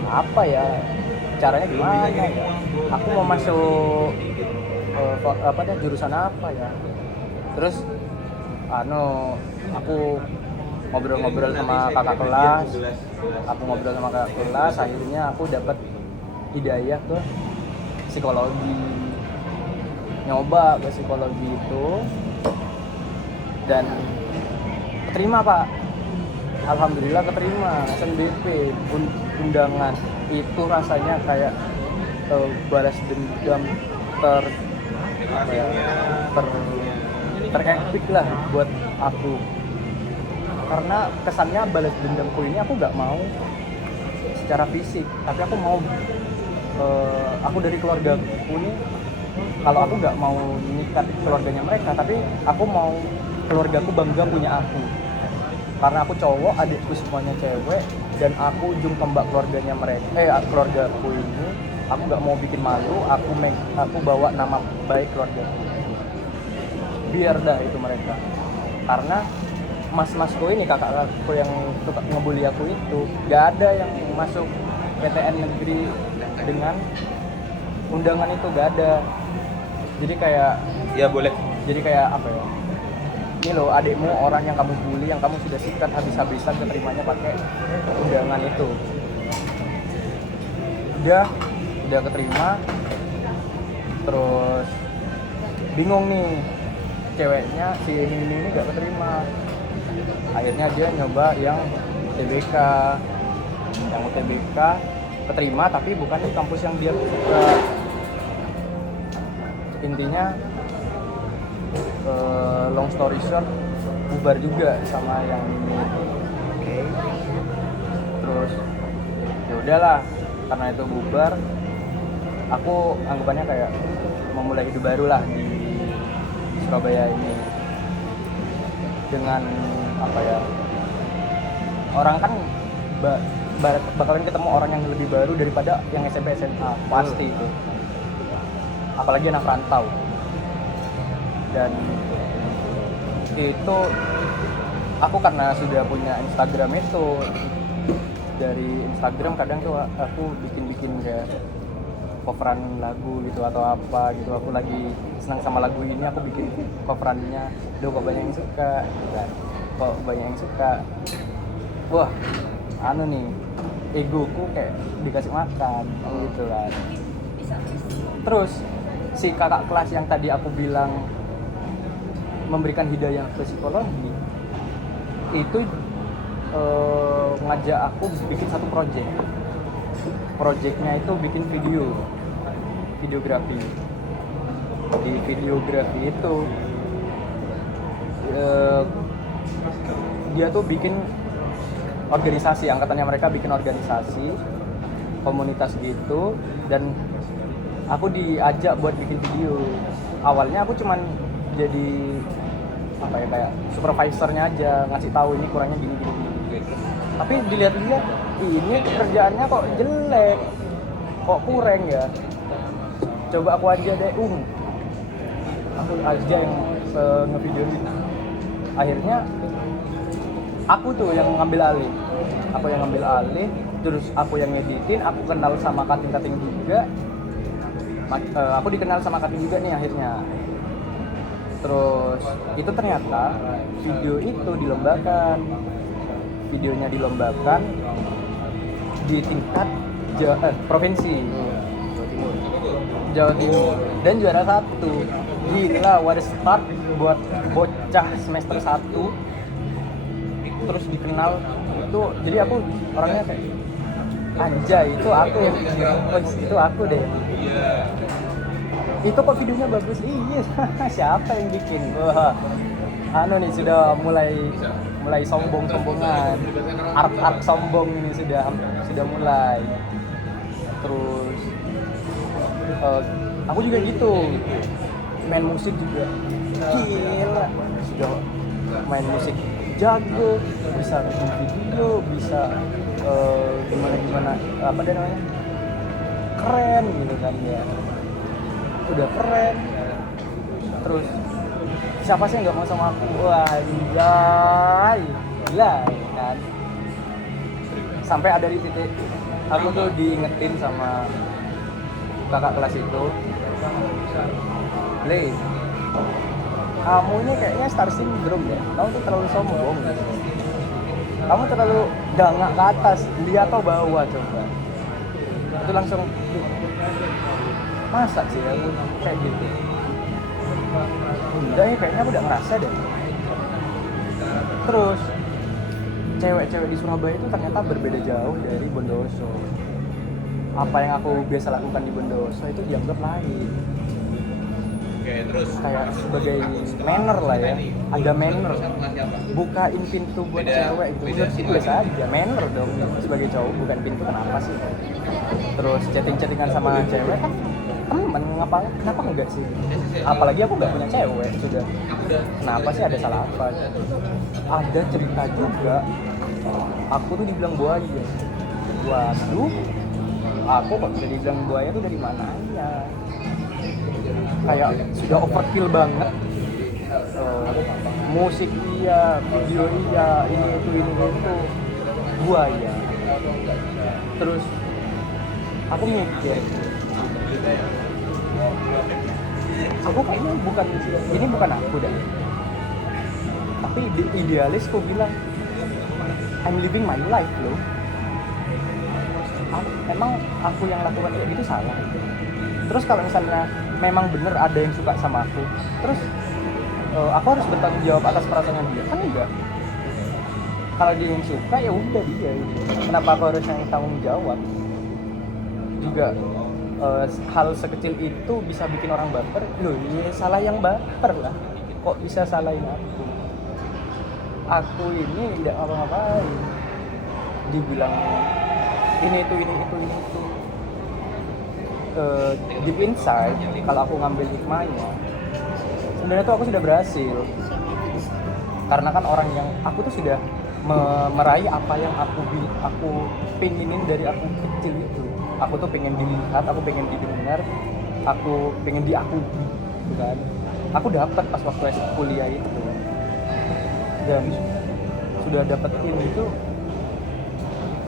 Apa ya? Caranya gimana ya? Aku mau masuk jurusan apa ya? Terus aku ngobrol sama kakak kelas. Akhirnya aku dapat hidayah ke psikologi. nyoba ke psikologi itu dan keterima Pak. Alhamdulillah keterima SNBP undangan. Itu rasanya kayak balas dendam terepik lah buat aku, karena kesannya balas dendamku ini aku nggak mau secara fisik, tapi aku mau aku dari keluarga aku ini, kalau aku nggak mau mengikat keluarganya mereka, tapi aku mau keluargaku bangga punya aku, karena aku cowok, adikku semuanya cewek, dan aku ujung tombak keluarganya mereka, keluargaku ini, aku nggak mau bikin malu, aku bawa nama baik keluargaku, biar dah itu mereka, karena mas-masku ini, kakak-kakakku yang suka ngebully aku itu, nggak ada yang masuk PTN negeri dengan undangan itu, nggak ada. Jadi kayak Ya boleh. Jadi kayak apa ya? Ini loh adikmu, orang yang kamu bully, yang kamu sudah sikat habis-habisan keterimanya pakai undangan itu. Udah keterima. Terus bingung nih, ceweknya si ini nggak keterima. Akhirnya dia nyoba yang UTBK. Yang UTBK keterima tapi bukan di kampus yang dia suka. Intinya long story short, bubar juga sama yang ini. Oke. Terus ya udahlah, karena itu bubar, aku anggapannya kayak memulai hidup baru lah di Surabaya ini, dengan apa ya, orang kan bakalan ketemu orang yang lebih baru daripada yang SMP SMA, pasti itu, apalagi anak rantau. Dan itu aku karena sudah punya Instagram itu, dari Instagram kadang tuh aku bikin kayak coveran lagu gitu atau apa gitu, aku lagi senang sama lagu ini, aku bikin coverannya, kok banyak yang suka kan, kok banyak yang suka, wah nih egoku kayak dikasih makan gitu kan. Terus si kakak kelas yang tadi aku bilang memberikan hidayah ke psikologi itu ngajak aku bikin satu projectnya itu bikin videografi. Di videografi itu dia tuh bikin organisasi, angkatannya mereka bikin organisasi komunitas gitu, dan aku diajak buat bikin video. Awalnya aku cuman jadi apa ya, kayak supervisornya aja, ngasih tahu ini kurangnya gini. Tapi dilihat-lihat ini kerjaannya kok jelek, kok kurang ya. Coba aku aja deh, aku aja yang ngevideoin. Akhirnya aku tuh yang ngambil alih. Terus aku yang ngeditin, aku kenal sama kating-kating juga. Aku dikenal sama kating juga nih akhirnya. Terus itu ternyata video itu dilombakan. Videonya dilombakan di tingkat provinsi Jawa Timur dan juara 1. Gila, what a start buat bocah semester 1. Terus dikenal itu, jadi aku orangnya kayak anjay, itu aku yang itu aku deh. Itu kok videonya bagus, iya. Siapa yang bikin? Wah, nih sudah mulai sombongan, art sombong ini sudah mulai. Terus aku juga gitu, main musik juga gila, sudah main musik jago, bisa bikin video, bisa gimana apa dia namanya, keren gitu kan ya, udah keren. Terus siapa sih yang nggak mau sama aku? Wah gila kan. Sampai ada di titik aku tuh diingetin sama kakak kelas itu, Le, kamu ini kayaknya star syndrome ya, kamu tuh terlalu sombong, kamu terlalu dangak ke atas, lihat atau bawah coba. Itu langsung masa sih aku kayak gitu. enggak ya, kayaknya aku udah ngerasa deh. Terus cewek-cewek di Surabaya itu ternyata berbeda jauh dari Bondowoso. Apa yang aku biasa lakukan di Bondowoso itu dianggap lain. Kayak sebagai manner lah ya, ada manner. Bukain pintu buat cewek gitu, menurut sih biasa aja, manner dong. Sebagai cowok bukan pintu kenapa sih? Terus chatting-chattingan sama cewek kan temen, kenapa enggak sih? Apalagi aku nggak punya cewek sudah. Kenapa sih, ada salah apa? Ada cerita juga, aku tuh dibilang buaya. Waduh, aku kok bisa dibilang buaya tuh dari mananya? Kayak sudah overkill banget. Musik iya, video iya, ini itu buaya. Terus aku mikir, aku kayaknya ini bukan aku dah. Tapi idealis aku bilang, I'm living my life loh. Emang aku yang lakukan kayak gitu salah? Terus kalau misalnya memang bener ada yang suka sama aku, terus aku harus bertanggung jawab atas perasaan dia? Kan enggak. Kalau dia yang suka ya udah dia. Kenapa aku harus yang tanggung jawab? Juga hal sekecil itu bisa bikin orang baper. Loh, ya salah yang baper lah. Kok bisa salahin aku? Aku ini tidak apa-apain. Dibilang ini itu. Deep inside, kalau aku ngambil hikmahnya, sebenarnya tuh aku sudah berhasil. Karena kan orang yang aku tuh sudah meraih apa yang aku pengenin dari aku kecil itu. Aku tuh pengen dilihat, aku pengen didengar, aku pengen diakui, gitu kan. Aku dapat pas waktu kuliah itu, dan sudah dapetin itu,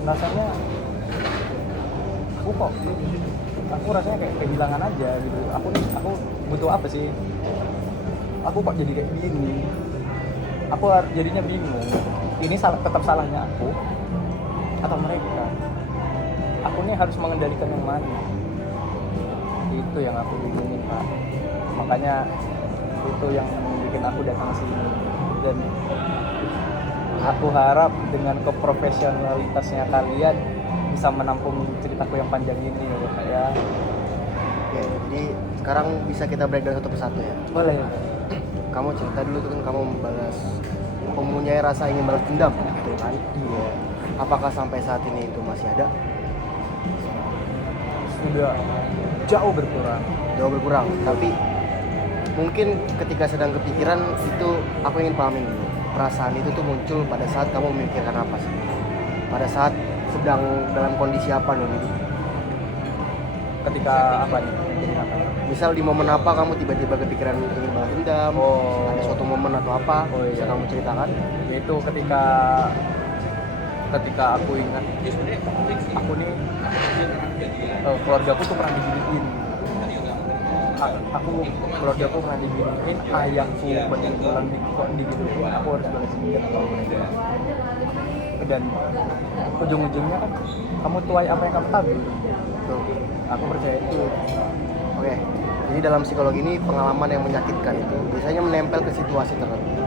rasanya aku rasanya kayak kehilangan aja gitu. Aku butuh apa sih? Aku kok jadi kayak gini? Aku jadinya bingung. Ini tetap salahnya aku atau mereka? Aku nih harus mengendalikan yang mana? Itu yang aku bingungin, Pak. Makanya itu yang bikin aku datang sini. Dan aku harap dengan keprofesionalitasnya kalian bisa menampung ceritaku yang panjang ini ya, Pak ya. Oke, jadi sekarang bisa kita breakdown satu persatu ya. Boleh. Kamu cerita dulu tuh kan, kamu mempunyai rasa ingin balas dendam, gitu kan? Iya. Apakah sampai saat ini itu masih ada? Sudah jauh berkurang. Jauh berkurang, tapi mungkin ketika sedang kepikiran itu, aku ingin pahamin dulu. Perasaan itu tuh muncul pada saat kamu memikirkan apa sih? Pada saat sedang dalam kondisi apa dong itu? Ketika apa nih? Misal di momen apa kamu tiba-tiba kepikiran ingin balas dendam? Ada suatu momen atau apa? Bisa kamu ceritakan? Yaitu ketika aku ingat aku nih keluargaku tuh pernah diginiin. Keluargaku pernah diginiin, ayahku benar-benar diginiin. Aku harus balas dendam sama mereka. Dan ujung-ujungnya kan kamu tuai apa yang kamu tabur. Tuh. Aku percaya itu. Oke, jadi dalam psikologi ini pengalaman yang menyakitkan itu biasanya menempel ke situasi tertentu.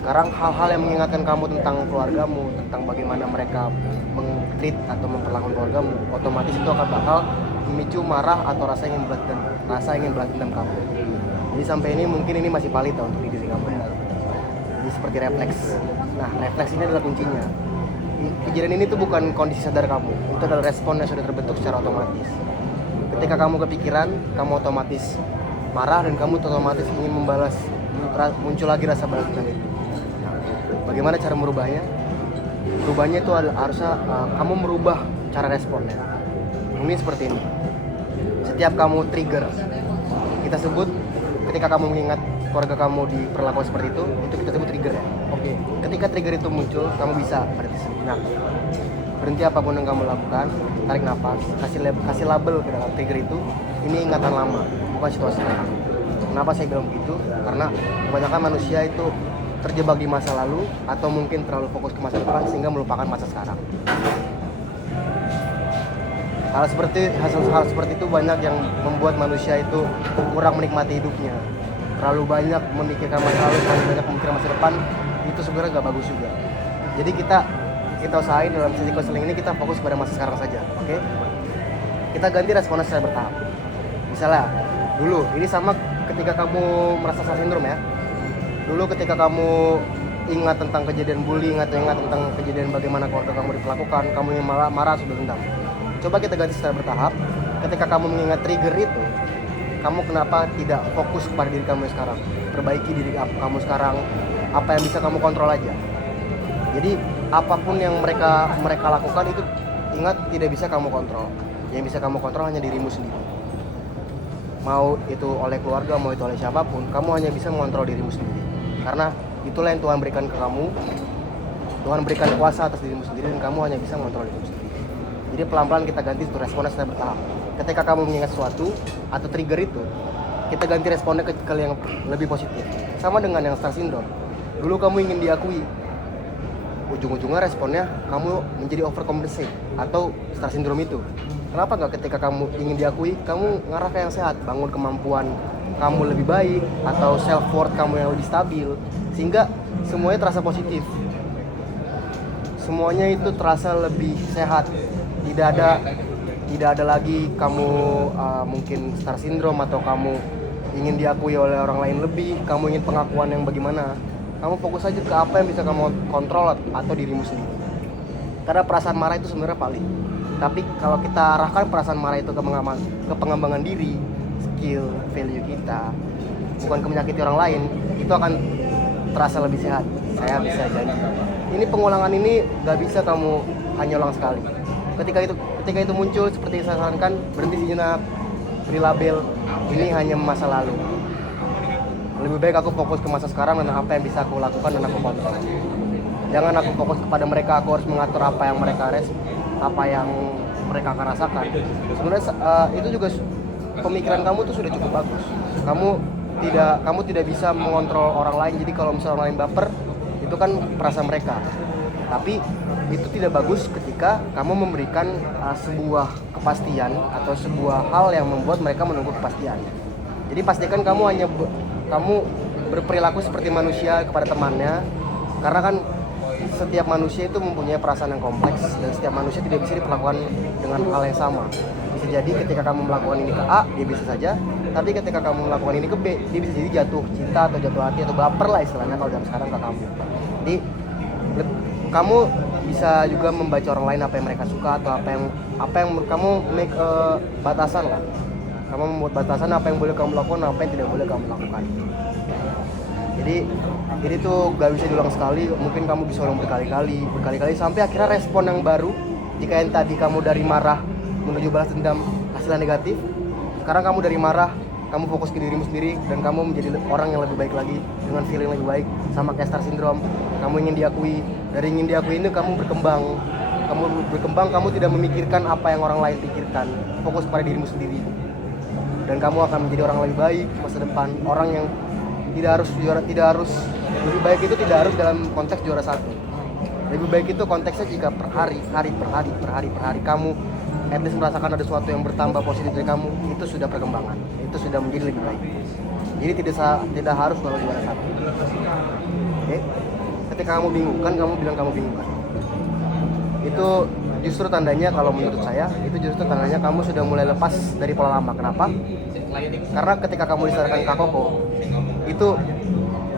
Sekarang hal-hal yang mengingatkan kamu tentang keluargamu, tentang bagaimana mereka meng-treat atau memperlakukan keluargamu, otomatis itu akan bakal memicu marah atau rasa ingin balas dendam kamu. Jadi sampai ini mungkin ini masih valid untuk diri kamu ya. Jadi seperti refleks. Nah, refleks ini adalah kuncinya. Kejadian ini tuh bukan kondisi sadar kamu, itu adalah respon yang sudah terbentuk secara otomatis. Ketika kamu kepikiran, kamu otomatis marah dan kamu otomatis ingin membalas, muncul lagi rasa balas dendam itu. Bagaimana cara merubahnya? Merubahnya itu harusnya kamu merubah cara responnya. Mungkin seperti ini. Setiap kamu trigger, kita sebut ketika kamu mengingat keluarga kamu diperlakukan seperti itu kita sebut trigger ya. Oke. Ketika trigger itu muncul, kamu bisa berhenti sejenak. Berhenti apapun yang kamu lakukan, tarik nafas, kasih label ke dalam trigger itu. Ini ingatan lama, bukan situasi sekarang. Kenapa saya bilang begitu? Karena kebanyakan manusia itu terjebak di masa lalu atau mungkin terlalu fokus ke masa depan sehingga melupakan masa sekarang. Hal seperti itu banyak yang membuat manusia itu kurang menikmati hidupnya. terlalu banyak memikirkan masa lalu, terlalu banyak memikirkan masa depan, itu sebenarnya nggak bagus juga. Jadi kita usahain dalam sesi konseling ini kita fokus pada masa sekarang saja, oke? Kita ganti responnya secara bertahap. Misalnya, dulu ini sama ketika kamu merasa star syndrome ya. Dulu ketika kamu ingat tentang kejadian bully, ingat tentang kejadian bagaimana keluarga kamu diperlakukan, kamu yang marah sudah dendam. Coba kita ganti secara bertahap. Ketika kamu mengingat trigger itu, kamu kenapa tidak fokus kepada diri kamu sekarang? Perbaiki diri kamu sekarang, apa yang bisa kamu kontrol aja. Jadi apapun yang mereka lakukan itu, ingat tidak bisa kamu kontrol. Yang bisa kamu kontrol hanya dirimu sendiri. Mau itu oleh keluarga, mau itu oleh siapapun, kamu hanya bisa mengontrol dirimu sendiri. Karena itulah yang Tuhan berikan ke kamu. Tuhan berikan kuasa atas dirimu sendiri dan kamu hanya bisa mengontrol dirimu sendiri. Jadi pelan-pelan kita ganti itu responnya secara bertahap. Ketika kamu mengingat sesuatu atau trigger itu, kita ganti responnya ke yang lebih positif. Sama dengan yang star syndrome. Dulu kamu ingin diakui, ujung-ujungnya responnya kamu menjadi overcompensate atau star syndrome itu. Kenapa nggak ketika kamu ingin diakui, kamu ngarah ke yang sehat, bangun kemampuan kamu lebih baik atau self worth kamu yang lebih stabil, sehingga semuanya terasa positif, semuanya itu terasa lebih sehat. Tidak ada lagi kamu mungkin star syndrome atau kamu ingin diakui oleh orang lain lebih, kamu ingin pengakuan yang bagaimana. Kamu fokus aja ke apa yang bisa kamu kontrol atau dirimu sendiri. Karena perasaan marah itu sebenarnya paling. Tapi kalau kita arahkan perasaan marah itu ke pengembangan diri, skill, value kita, bukan ke menyakiti orang lain, itu akan terasa lebih sehat. Saya bisa janji. Ini pengulangan ini gak bisa kamu hanya ulang sekali. Ketika itu muncul, seperti saya sarankan, berhenti sejenak, beri label, ini hanya masa lalu. Lebih baik aku fokus ke masa sekarang dan apa yang bisa aku lakukan dan aku kontrol. Jangan aku fokus kepada mereka, aku harus mengatur apa yang mereka akan rasakan. Sebenarnya itu juga pemikiran kamu tuh sudah cukup bagus. Kamu tidak bisa mengontrol orang lain. Jadi kalau misalnya orang lain baper, itu kan perasaan mereka. Tapi itu tidak bagus ketika kamu memberikan sebuah kepastian atau sebuah hal yang membuat mereka menunggu kepastian. Jadi pastikan kamu berperilaku seperti manusia kepada temannya, karena kan setiap manusia itu mempunyai perasaan yang kompleks dan setiap manusia tidak bisa diperlakukan dengan hal yang sama. Bisa jadi ketika kamu melakukan ini ke A, dia bisa saja, tapi ketika kamu melakukan ini ke B, dia bisa jadi jatuh cinta atau jatuh hati atau baper lah istilahnya kalau zaman sekarang ke kamu. Jadi kamu bisa juga membaca orang lain apa yang mereka suka atau apa yang kamu make batasan lah. Kamu membuat batasan apa yang boleh kamu lakukan, apa yang tidak boleh kamu lakukan. Jadi tuh gak bisa diulang sekali, mungkin kamu bisa ulang berkali-kali sampai akhirnya respon yang baru. Jika yang tadi kamu dari marah menuju balas dendam hasilnya negatif, sekarang kamu dari marah, kamu fokus ke dirimu sendiri dan kamu menjadi orang yang lebih baik lagi dengan feeling lebih baik. Sama kayak star syndrome, kamu ingin diakui, dari ingin diakui ini kamu berkembang, kamu tidak memikirkan apa yang orang lain pikirkan, fokus pada dirimu sendiri. Dan kamu akan menjadi orang lebih baik masa depan, orang yang tidak harus lebih baik itu tidak harus dalam konteks juara satu. Lebih baik itu konteksnya jika per hari kamu at least merasakan ada sesuatu yang bertambah positif dari kamu, itu sudah perkembangan, itu sudah menjadi lebih baik. Jadi tidak harus kalau juara satu. Oke? Ketika kamu bingung kan, kamu bilang kamu bingung kan, itu justru tandanya, kalau menurut saya itu justru tandanya kamu sudah mulai lepas dari pola lama. Kenapa? Karena ketika kamu disarankan Kakoko, itu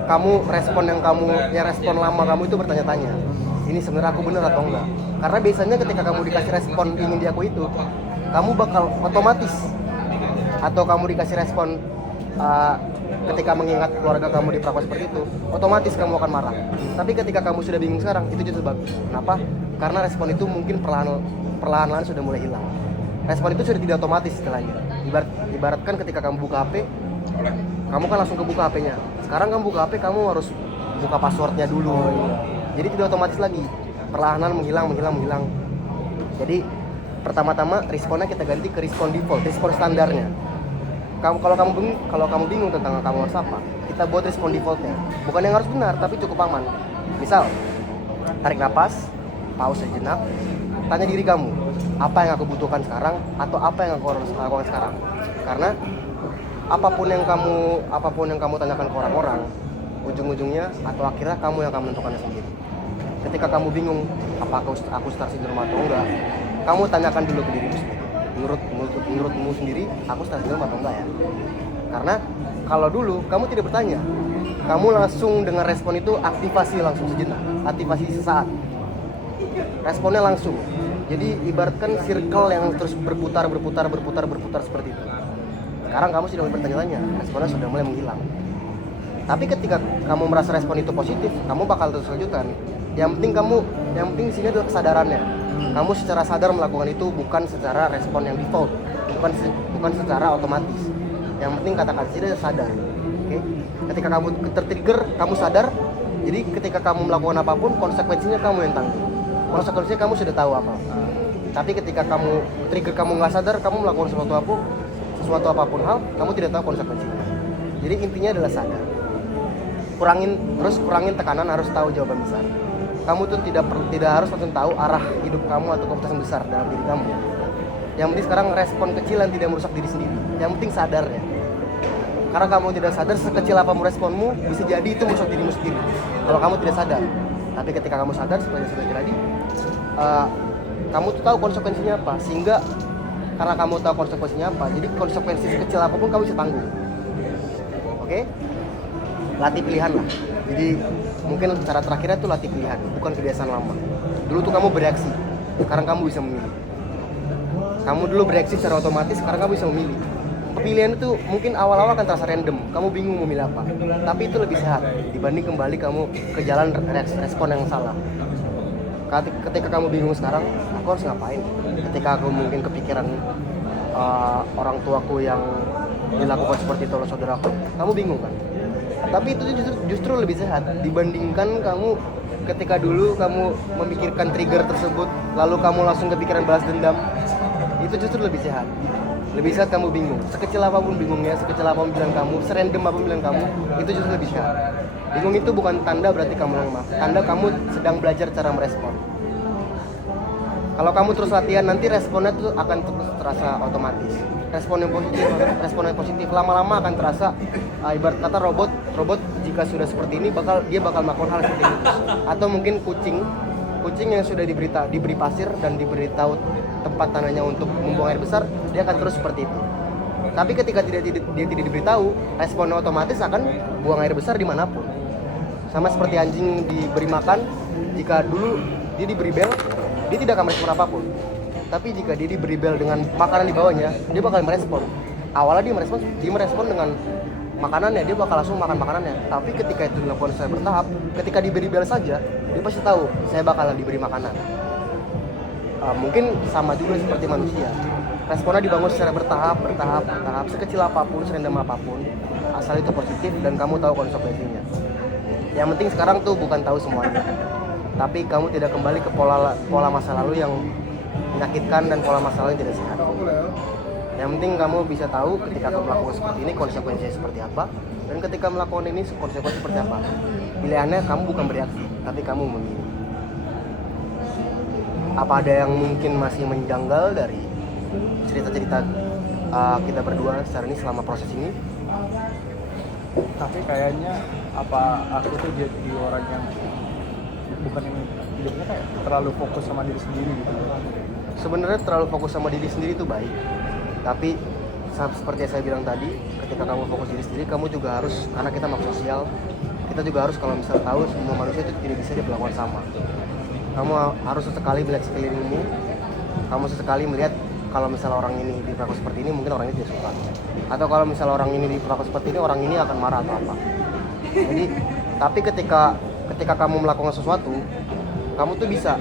kamu respon lama kamu itu bertanya-tanya, ini sebenarnya aku benar atau enggak? Karena biasanya ketika kamu dikasih respon ingin diakui itu, kamu bakal otomatis, atau kamu dikasih respon ketika mengingat keluarga kamu diperlakukan seperti itu, otomatis kamu akan marah. Tapi ketika kamu sudah bingung sekarang, itu justru bagus. Kenapa? Karena respon itu mungkin perlahan-lahan sudah mulai hilang. Respon itu sudah tidak otomatis istilahnya. Ibaratkan ketika kamu buka HP, kamu kan langsung kebuka HP-nya. Sekarang kamu buka HP, kamu harus buka passwordnya dulu. Jadi tidak otomatis lagi, perlahan-lahan menghilang. Jadi pertama-tama responnya kita ganti ke respon default, respon standarnya. Kalau kamu bingung tentang kamu harus apa, kita buat respon defaultnya. Bukan yang harus benar, tapi cukup aman. Misal, tarik napas, pause sejenak, tanya diri kamu, apa yang aku butuhkan sekarang atau apa yang aku harus lakukan sekarang. Karena apapun yang kamu tanyakan ke orang-orang, ujung-ujungnya atau akhirnya kamu yang akan menentukannya sendiri. Ketika kamu bingung apakah aku star syndrome atau enggak, kamu tanyakan dulu ke dirimu sendiri. Menurutmu sendiri, aku star syndrome atau enggak ya? Karena kalau dulu kamu tidak bertanya, kamu langsung dengan respon itu aktivasi langsung sejenak, aktivasi sesaat. Responnya langsung. Jadi ibaratkan circle yang terus berputar seperti itu. Sekarang kamu sudah mulai bertanya-tanya, responnya sudah mulai menghilang. Tapi ketika kamu merasa respon itu positif, kamu bakal terus lanjutkan. Yang penting di sini adalah kesadarannya. Kamu secara sadar melakukan itu, bukan secara respon yang default, bukan secara otomatis. Yang penting katakan sini sadar. Oke? Ketika kamu tertrigger, kamu sadar. Jadi ketika kamu melakukan apapun, konsekuensinya kamu yang tanggung. Konsekuensinya kamu sudah tahu apa. Tapi ketika kamu nggak sadar, kamu melakukan sesuatu apapun hal, kamu tidak tahu konsekuensinya. Jadi intinya adalah sadar. Kurangin tekanan, harus tahu jawaban besar. Kamu tuh tidak harus langsung tahu arah hidup kamu atau keputusan besar dalam diri kamu. Yang penting sekarang respon kecil yang tidak merusak diri sendiri. Yang penting sadar ya. Karena kamu tidak sadar, sekecil apapun responmu, bisa jadi itu merusak dirimu sendiri. Kalau kamu tidak sadar. Tapi ketika kamu sadar, seperti yang sudah tadi, kamu tuh tahu konsekuensinya apa. Sehingga karena kamu tahu konsekuensinya apa, jadi konsekuensi sekecil apapun kamu bisa tanggung. Oke? Latih pilihan lah. Jadi mungkin cara terakhirnya tuh latih pilihan, bukan kebiasaan lama. Dulu tuh kamu bereaksi, sekarang kamu bisa memilih. Kamu dulu bereaksi secara otomatis, sekarang kamu bisa memilih. Pilihan itu mungkin awal-awal akan terasa random, kamu bingung mau milih apa. Tapi itu lebih sehat dibanding kembali kamu ke jalan respon yang salah. Ketika kamu bingung sekarang, aku harus ngapain? Ketika aku mungkin kepikiran orang tuaku yang dilakukan seperti itu oleh saudaraku, kamu bingung kan? Tapi itu justru lebih sehat dibandingkan kamu ketika dulu kamu memikirkan trigger tersebut lalu kamu langsung kepikiran balas dendam. Itu justru lebih sehat. Lebih sehat kamu bingung. Sekecil apapun bingungnya, sekecil apapun bilang kamu, serandom apapun bilang kamu, itu justru lebih sehat. Bingung itu bukan tanda berarti kamu lemah. Tanda kamu sedang belajar cara merespon. Kalau kamu terus latihan, nanti responnya tuh akan terus terasa otomatis. Respon yang positif lama-lama akan terasa. Ibarat kata robot jika sudah seperti ini dia bakal melakukan hal seperti ini. Atau mungkin kucing yang sudah diberi pasir dan diberitahu tempat tanahnya untuk membuang air besar, dia akan terus seperti itu. Tapi ketika dia tidak diberitahu, responnya otomatis akan buang air besar dimanapun. Sama seperti anjing diberi makan, jika dulu dia diberi bel, dia tidak akan merespon apapun. Tapi jika dia diberi bel dengan makanan di bawahnya, dia bakal merespon. Awalnya dia merespon dengan makanannya, dia bakal langsung makan makanannya. Tapi ketika itu dilakukan secara bertahap, ketika diberi bel saja, dia pasti tahu saya bakal diberi makanan. Mungkin sama juga seperti manusia. Responnya dibangun secara bertahap, sekecil apapun, serandom apapun, asal itu positif dan kamu tahu konsekuensinya. Yang penting sekarang tuh bukan tahu semuanya, tapi kamu tidak kembali ke pola masa lalu yang menyakitkan dan pola masa lalu yang tidak sehat. Yang penting kamu bisa tahu ketika kamu melakukan seperti ini konsekuensinya seperti apa, dan ketika melakukan ini konsekuensi seperti apa. Pilihannya kamu bukan bereaksi, tapi kamu memilih. Apa ada yang mungkin masih menjanggal dari cerita-cerita kita berdua secara ini selama proses ini? Tapi kayaknya aku tuh jadi orang yang bukan yang hidupnya kayak terlalu fokus sama diri sendiri gitu. Sebenarnya terlalu fokus sama diri sendiri itu baik, tapi seperti yang saya bilang tadi, ketika kamu fokus diri sendiri, kamu juga harus, karena kita makhluk sosial, kita juga harus kalau misal tahu semua manusia itu tidak bisa diperlakukan sama. Kamu harus sesekali melihat sekelilingmu, kamu sesekali melihat kalau misal orang ini diperlakukan seperti ini, mungkin orang ini tidak suka. Atau kalau misal orang ini diperlakukan seperti ini, orang ini akan marah atau apa. Jadi, tapi ketika kamu melakukan sesuatu, kamu tuh bisa,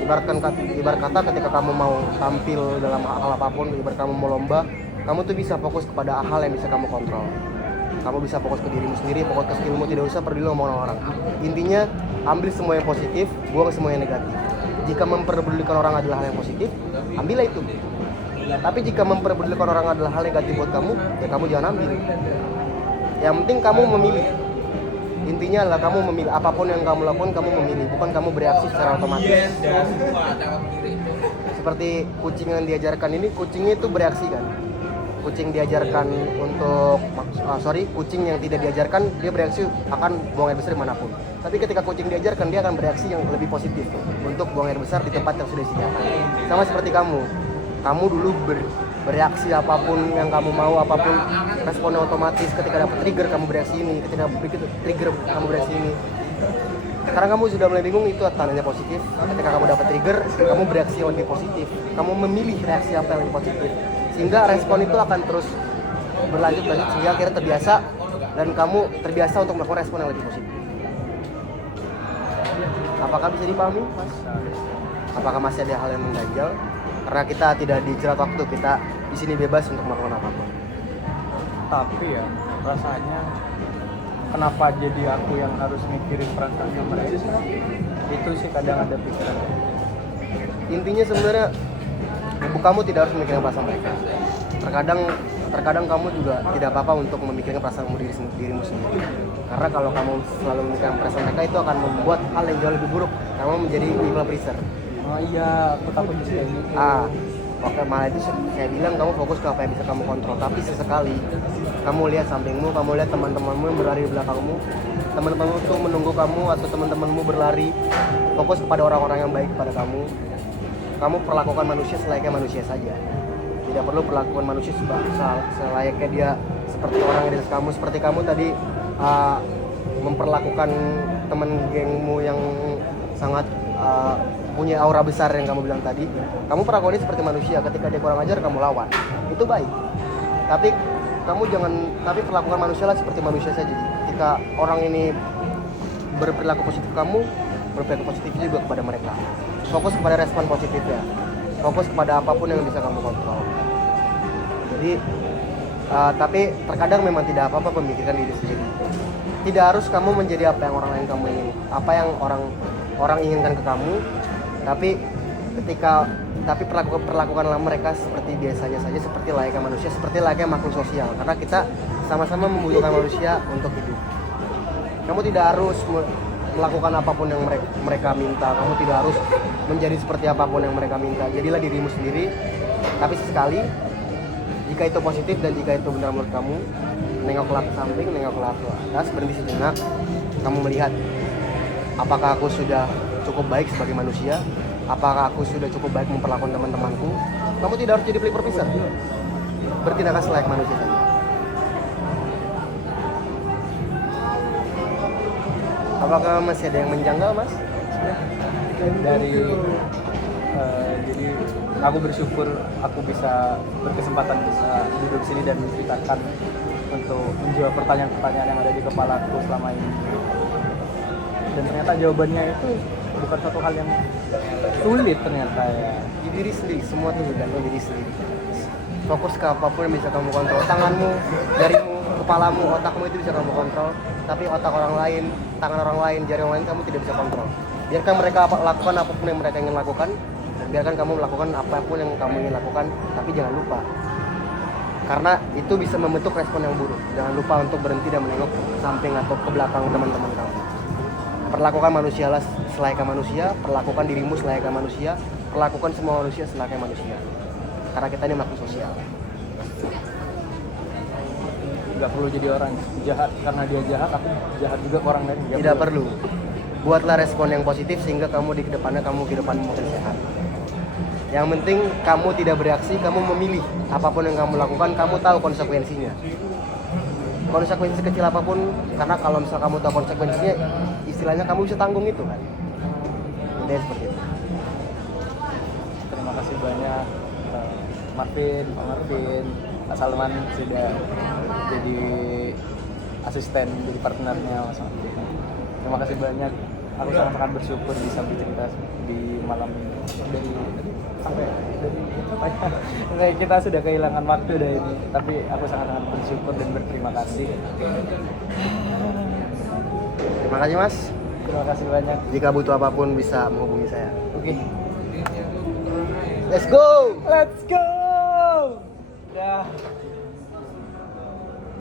ibarat kata ketika kamu mau tampil dalam hal apapun, ibarat kamu mau lomba, kamu tuh bisa fokus kepada hal yang bisa kamu kontrol. Kamu bisa fokus ke dirimu sendiri, fokus ke skillmu, tidak usah peduli omongan orang. Intinya, ambil semua yang positif, buang semua yang negatif. Jika memperdulikan orang adalah hal yang positif, ambillah itu. Tapi jika memperdulikan orang adalah hal negatif buat kamu, ya kamu jangan ambil. Yang penting kamu memilih. Intinya adalah kamu memilih, apapun yang kamu lakukan, kamu memilih, bukan kamu bereaksi secara otomatis. Seperti kucing yang diajarkan ini, kucingnya itu bereaksi kan. kucing yang tidak diajarkan dia bereaksi akan buang air besar dimanapun. Tapi ketika kucing diajarkan dia akan bereaksi yang lebih positif untuk buang air besar di tempat yang sudah disediakan. Sama seperti kamu dulu bereaksi apapun yang kamu mau, apapun responnya otomatis. Ketika dapat trigger kamu bereaksi ini, ketika begitu trigger kamu bereaksi ini. Sekarang kamu sudah mulai bingung, itu tandanya positif. Ketika kamu dapat trigger kamu bereaksi yang lebih positif, kamu memilih reaksi apa yang lebih positif, sehingga respon itu akan terus berlanjut sehingga akhirnya terbiasa dan kamu terbiasa untuk melakukan respon yang lebih positif. Apakah bisa dipahami, Mas? Apakah masih ada hal yang mengganjal? Karena kita tidak dijerat waktu, kita di sini bebas untuk melakukan apapun. Tapi ya rasanya kenapa jadi aku yang harus mikirin perasaannya mereka? Itu sih kadang ada pikiran. Intinya sebenarnya kamu tidak harus memikirkan perasaan mereka. Terkadang kamu juga tidak apa-apa untuk memikirkan perasaan dirimu sendiri. Karena kalau kamu selalu memikirkan perasaan mereka, itu akan membuat hal yang jauh lebih buruk. Kamu menjadi people pleaser. Oh iya, aku takut bisa gitu. Oke, malah itu saya bilang kamu fokus ke apa yang bisa kamu kontrol. Tapi sesekali kamu lihat sampingmu, kamu lihat teman-temanmu yang berlari di belakangmu, teman-temanmu itu menunggu kamu atau teman-temanmu berlari. Fokus kepada orang-orang yang baik kepada kamu. Kamu perlakukan manusia selayaknya manusia saja. Tidak perlu perlakukan manusia selayaknya dia seperti orang yang di atas kamu. Seperti kamu tadi memperlakukan teman gengmu yang sangat punya aura besar yang kamu bilang tadi. Kamu perlakukan dia seperti manusia. Ketika dia kurang ajar kamu lawan, itu baik. Tapi perlakukan manusia lah seperti manusia saja. Jika orang ini berperilaku positif, kamu berperilaku positif juga kepada mereka. Fokus kepada respon positifnya. Fokus kepada apapun yang bisa kamu kontrol. Jadi tapi terkadang memang tidak apa-apa memikirkan diri sendiri. Tidak harus kamu menjadi apa yang orang lain kamu ingin, apa yang orang inginkan ke kamu. Tapi perlakukanlah mereka seperti biasanya saja, seperti layaknya manusia, seperti layaknya makhluk sosial. Karena kita sama-sama membutuhkan manusia untuk hidup. Kamu tidak harus melakukan apapun yang mereka minta. Kamu tidak harus menjadi seperti apapun yang mereka minta. Jadilah dirimu sendiri. Tapi sesekali, jika itu positif dan jika itu benar menurut kamu, nengoklah ke samping, nengoklah ke atas, berhenti sejenak. Kamu melihat, apakah aku sudah cukup baik sebagai manusia? Apakah aku sudah cukup baik memperlakukan teman-temanku? Kamu tidak harus jadi people pleaser. Bertindaklah selayak manusia saja. Apakah masih ada yang menjanggal, Mas? Jadi aku bersyukur aku bisa berkesempatan bisa duduk sini dan menceritakan untuk menjawab pertanyaan-pertanyaan yang ada di kepalaku selama ini. Dan ternyata jawabannya itu bukan satu hal yang sulit ternyata ya. Di diri sendiri, semua itu bergantung diri sendiri. Fokus ke apapun yang bisa kamu kontrol. Tanganmu, jarimu, kepalamu, otakmu itu bisa kamu kontrol. Tapi otak orang lain, tangan orang lain, jari orang lain kamu tidak bisa kontrol. Biarkan mereka lakukan apapun yang mereka ingin lakukan, dan biarkan kamu melakukan apapun yang kamu ingin lakukan. Tapi jangan lupa, karena itu bisa membentuk respon yang buruk. Jangan lupa untuk berhenti dan menengok ke samping atau ke belakang teman-teman kamu. Perlakukan manusia selayaknya manusia, perlakukan dirimu selayaknya manusia, perlakukan semua manusia selayaknya manusia. Karena kita ini makhluk sosial. Gak perlu jadi orang jahat karena dia jahat, aku jahat juga ke orang lain. Tidak perlu. Buatlah respon yang positif sehingga kamu di kedepannya kehidupan makin sehat. Yang penting kamu tidak bereaksi, kamu memilih apapun yang kamu lakukan, kamu tahu konsekuensinya. Konsekuensi kecil apapun, karena kalau misal kamu tahu konsekuensinya, istilahnya kamu bisa tanggung itu kan. Intinya seperti itu. Terima kasih banyak Marvin, Pak Marvin, Pak Salman sudah jadi asisten, jadi partnernya Mas Marvin. Terima kasih banyak. Aku sangat bersyukur bisa bercerita di malam ini. Sampai kita sudah kehilangan waktu dari ini, tapi aku sangat bersyukur dan berterima kasih. Terima kasih, Mas. Terima kasih banyak. Jika butuh apapun bisa menghubungi saya. Oke. Let's go. Let's go. Ya.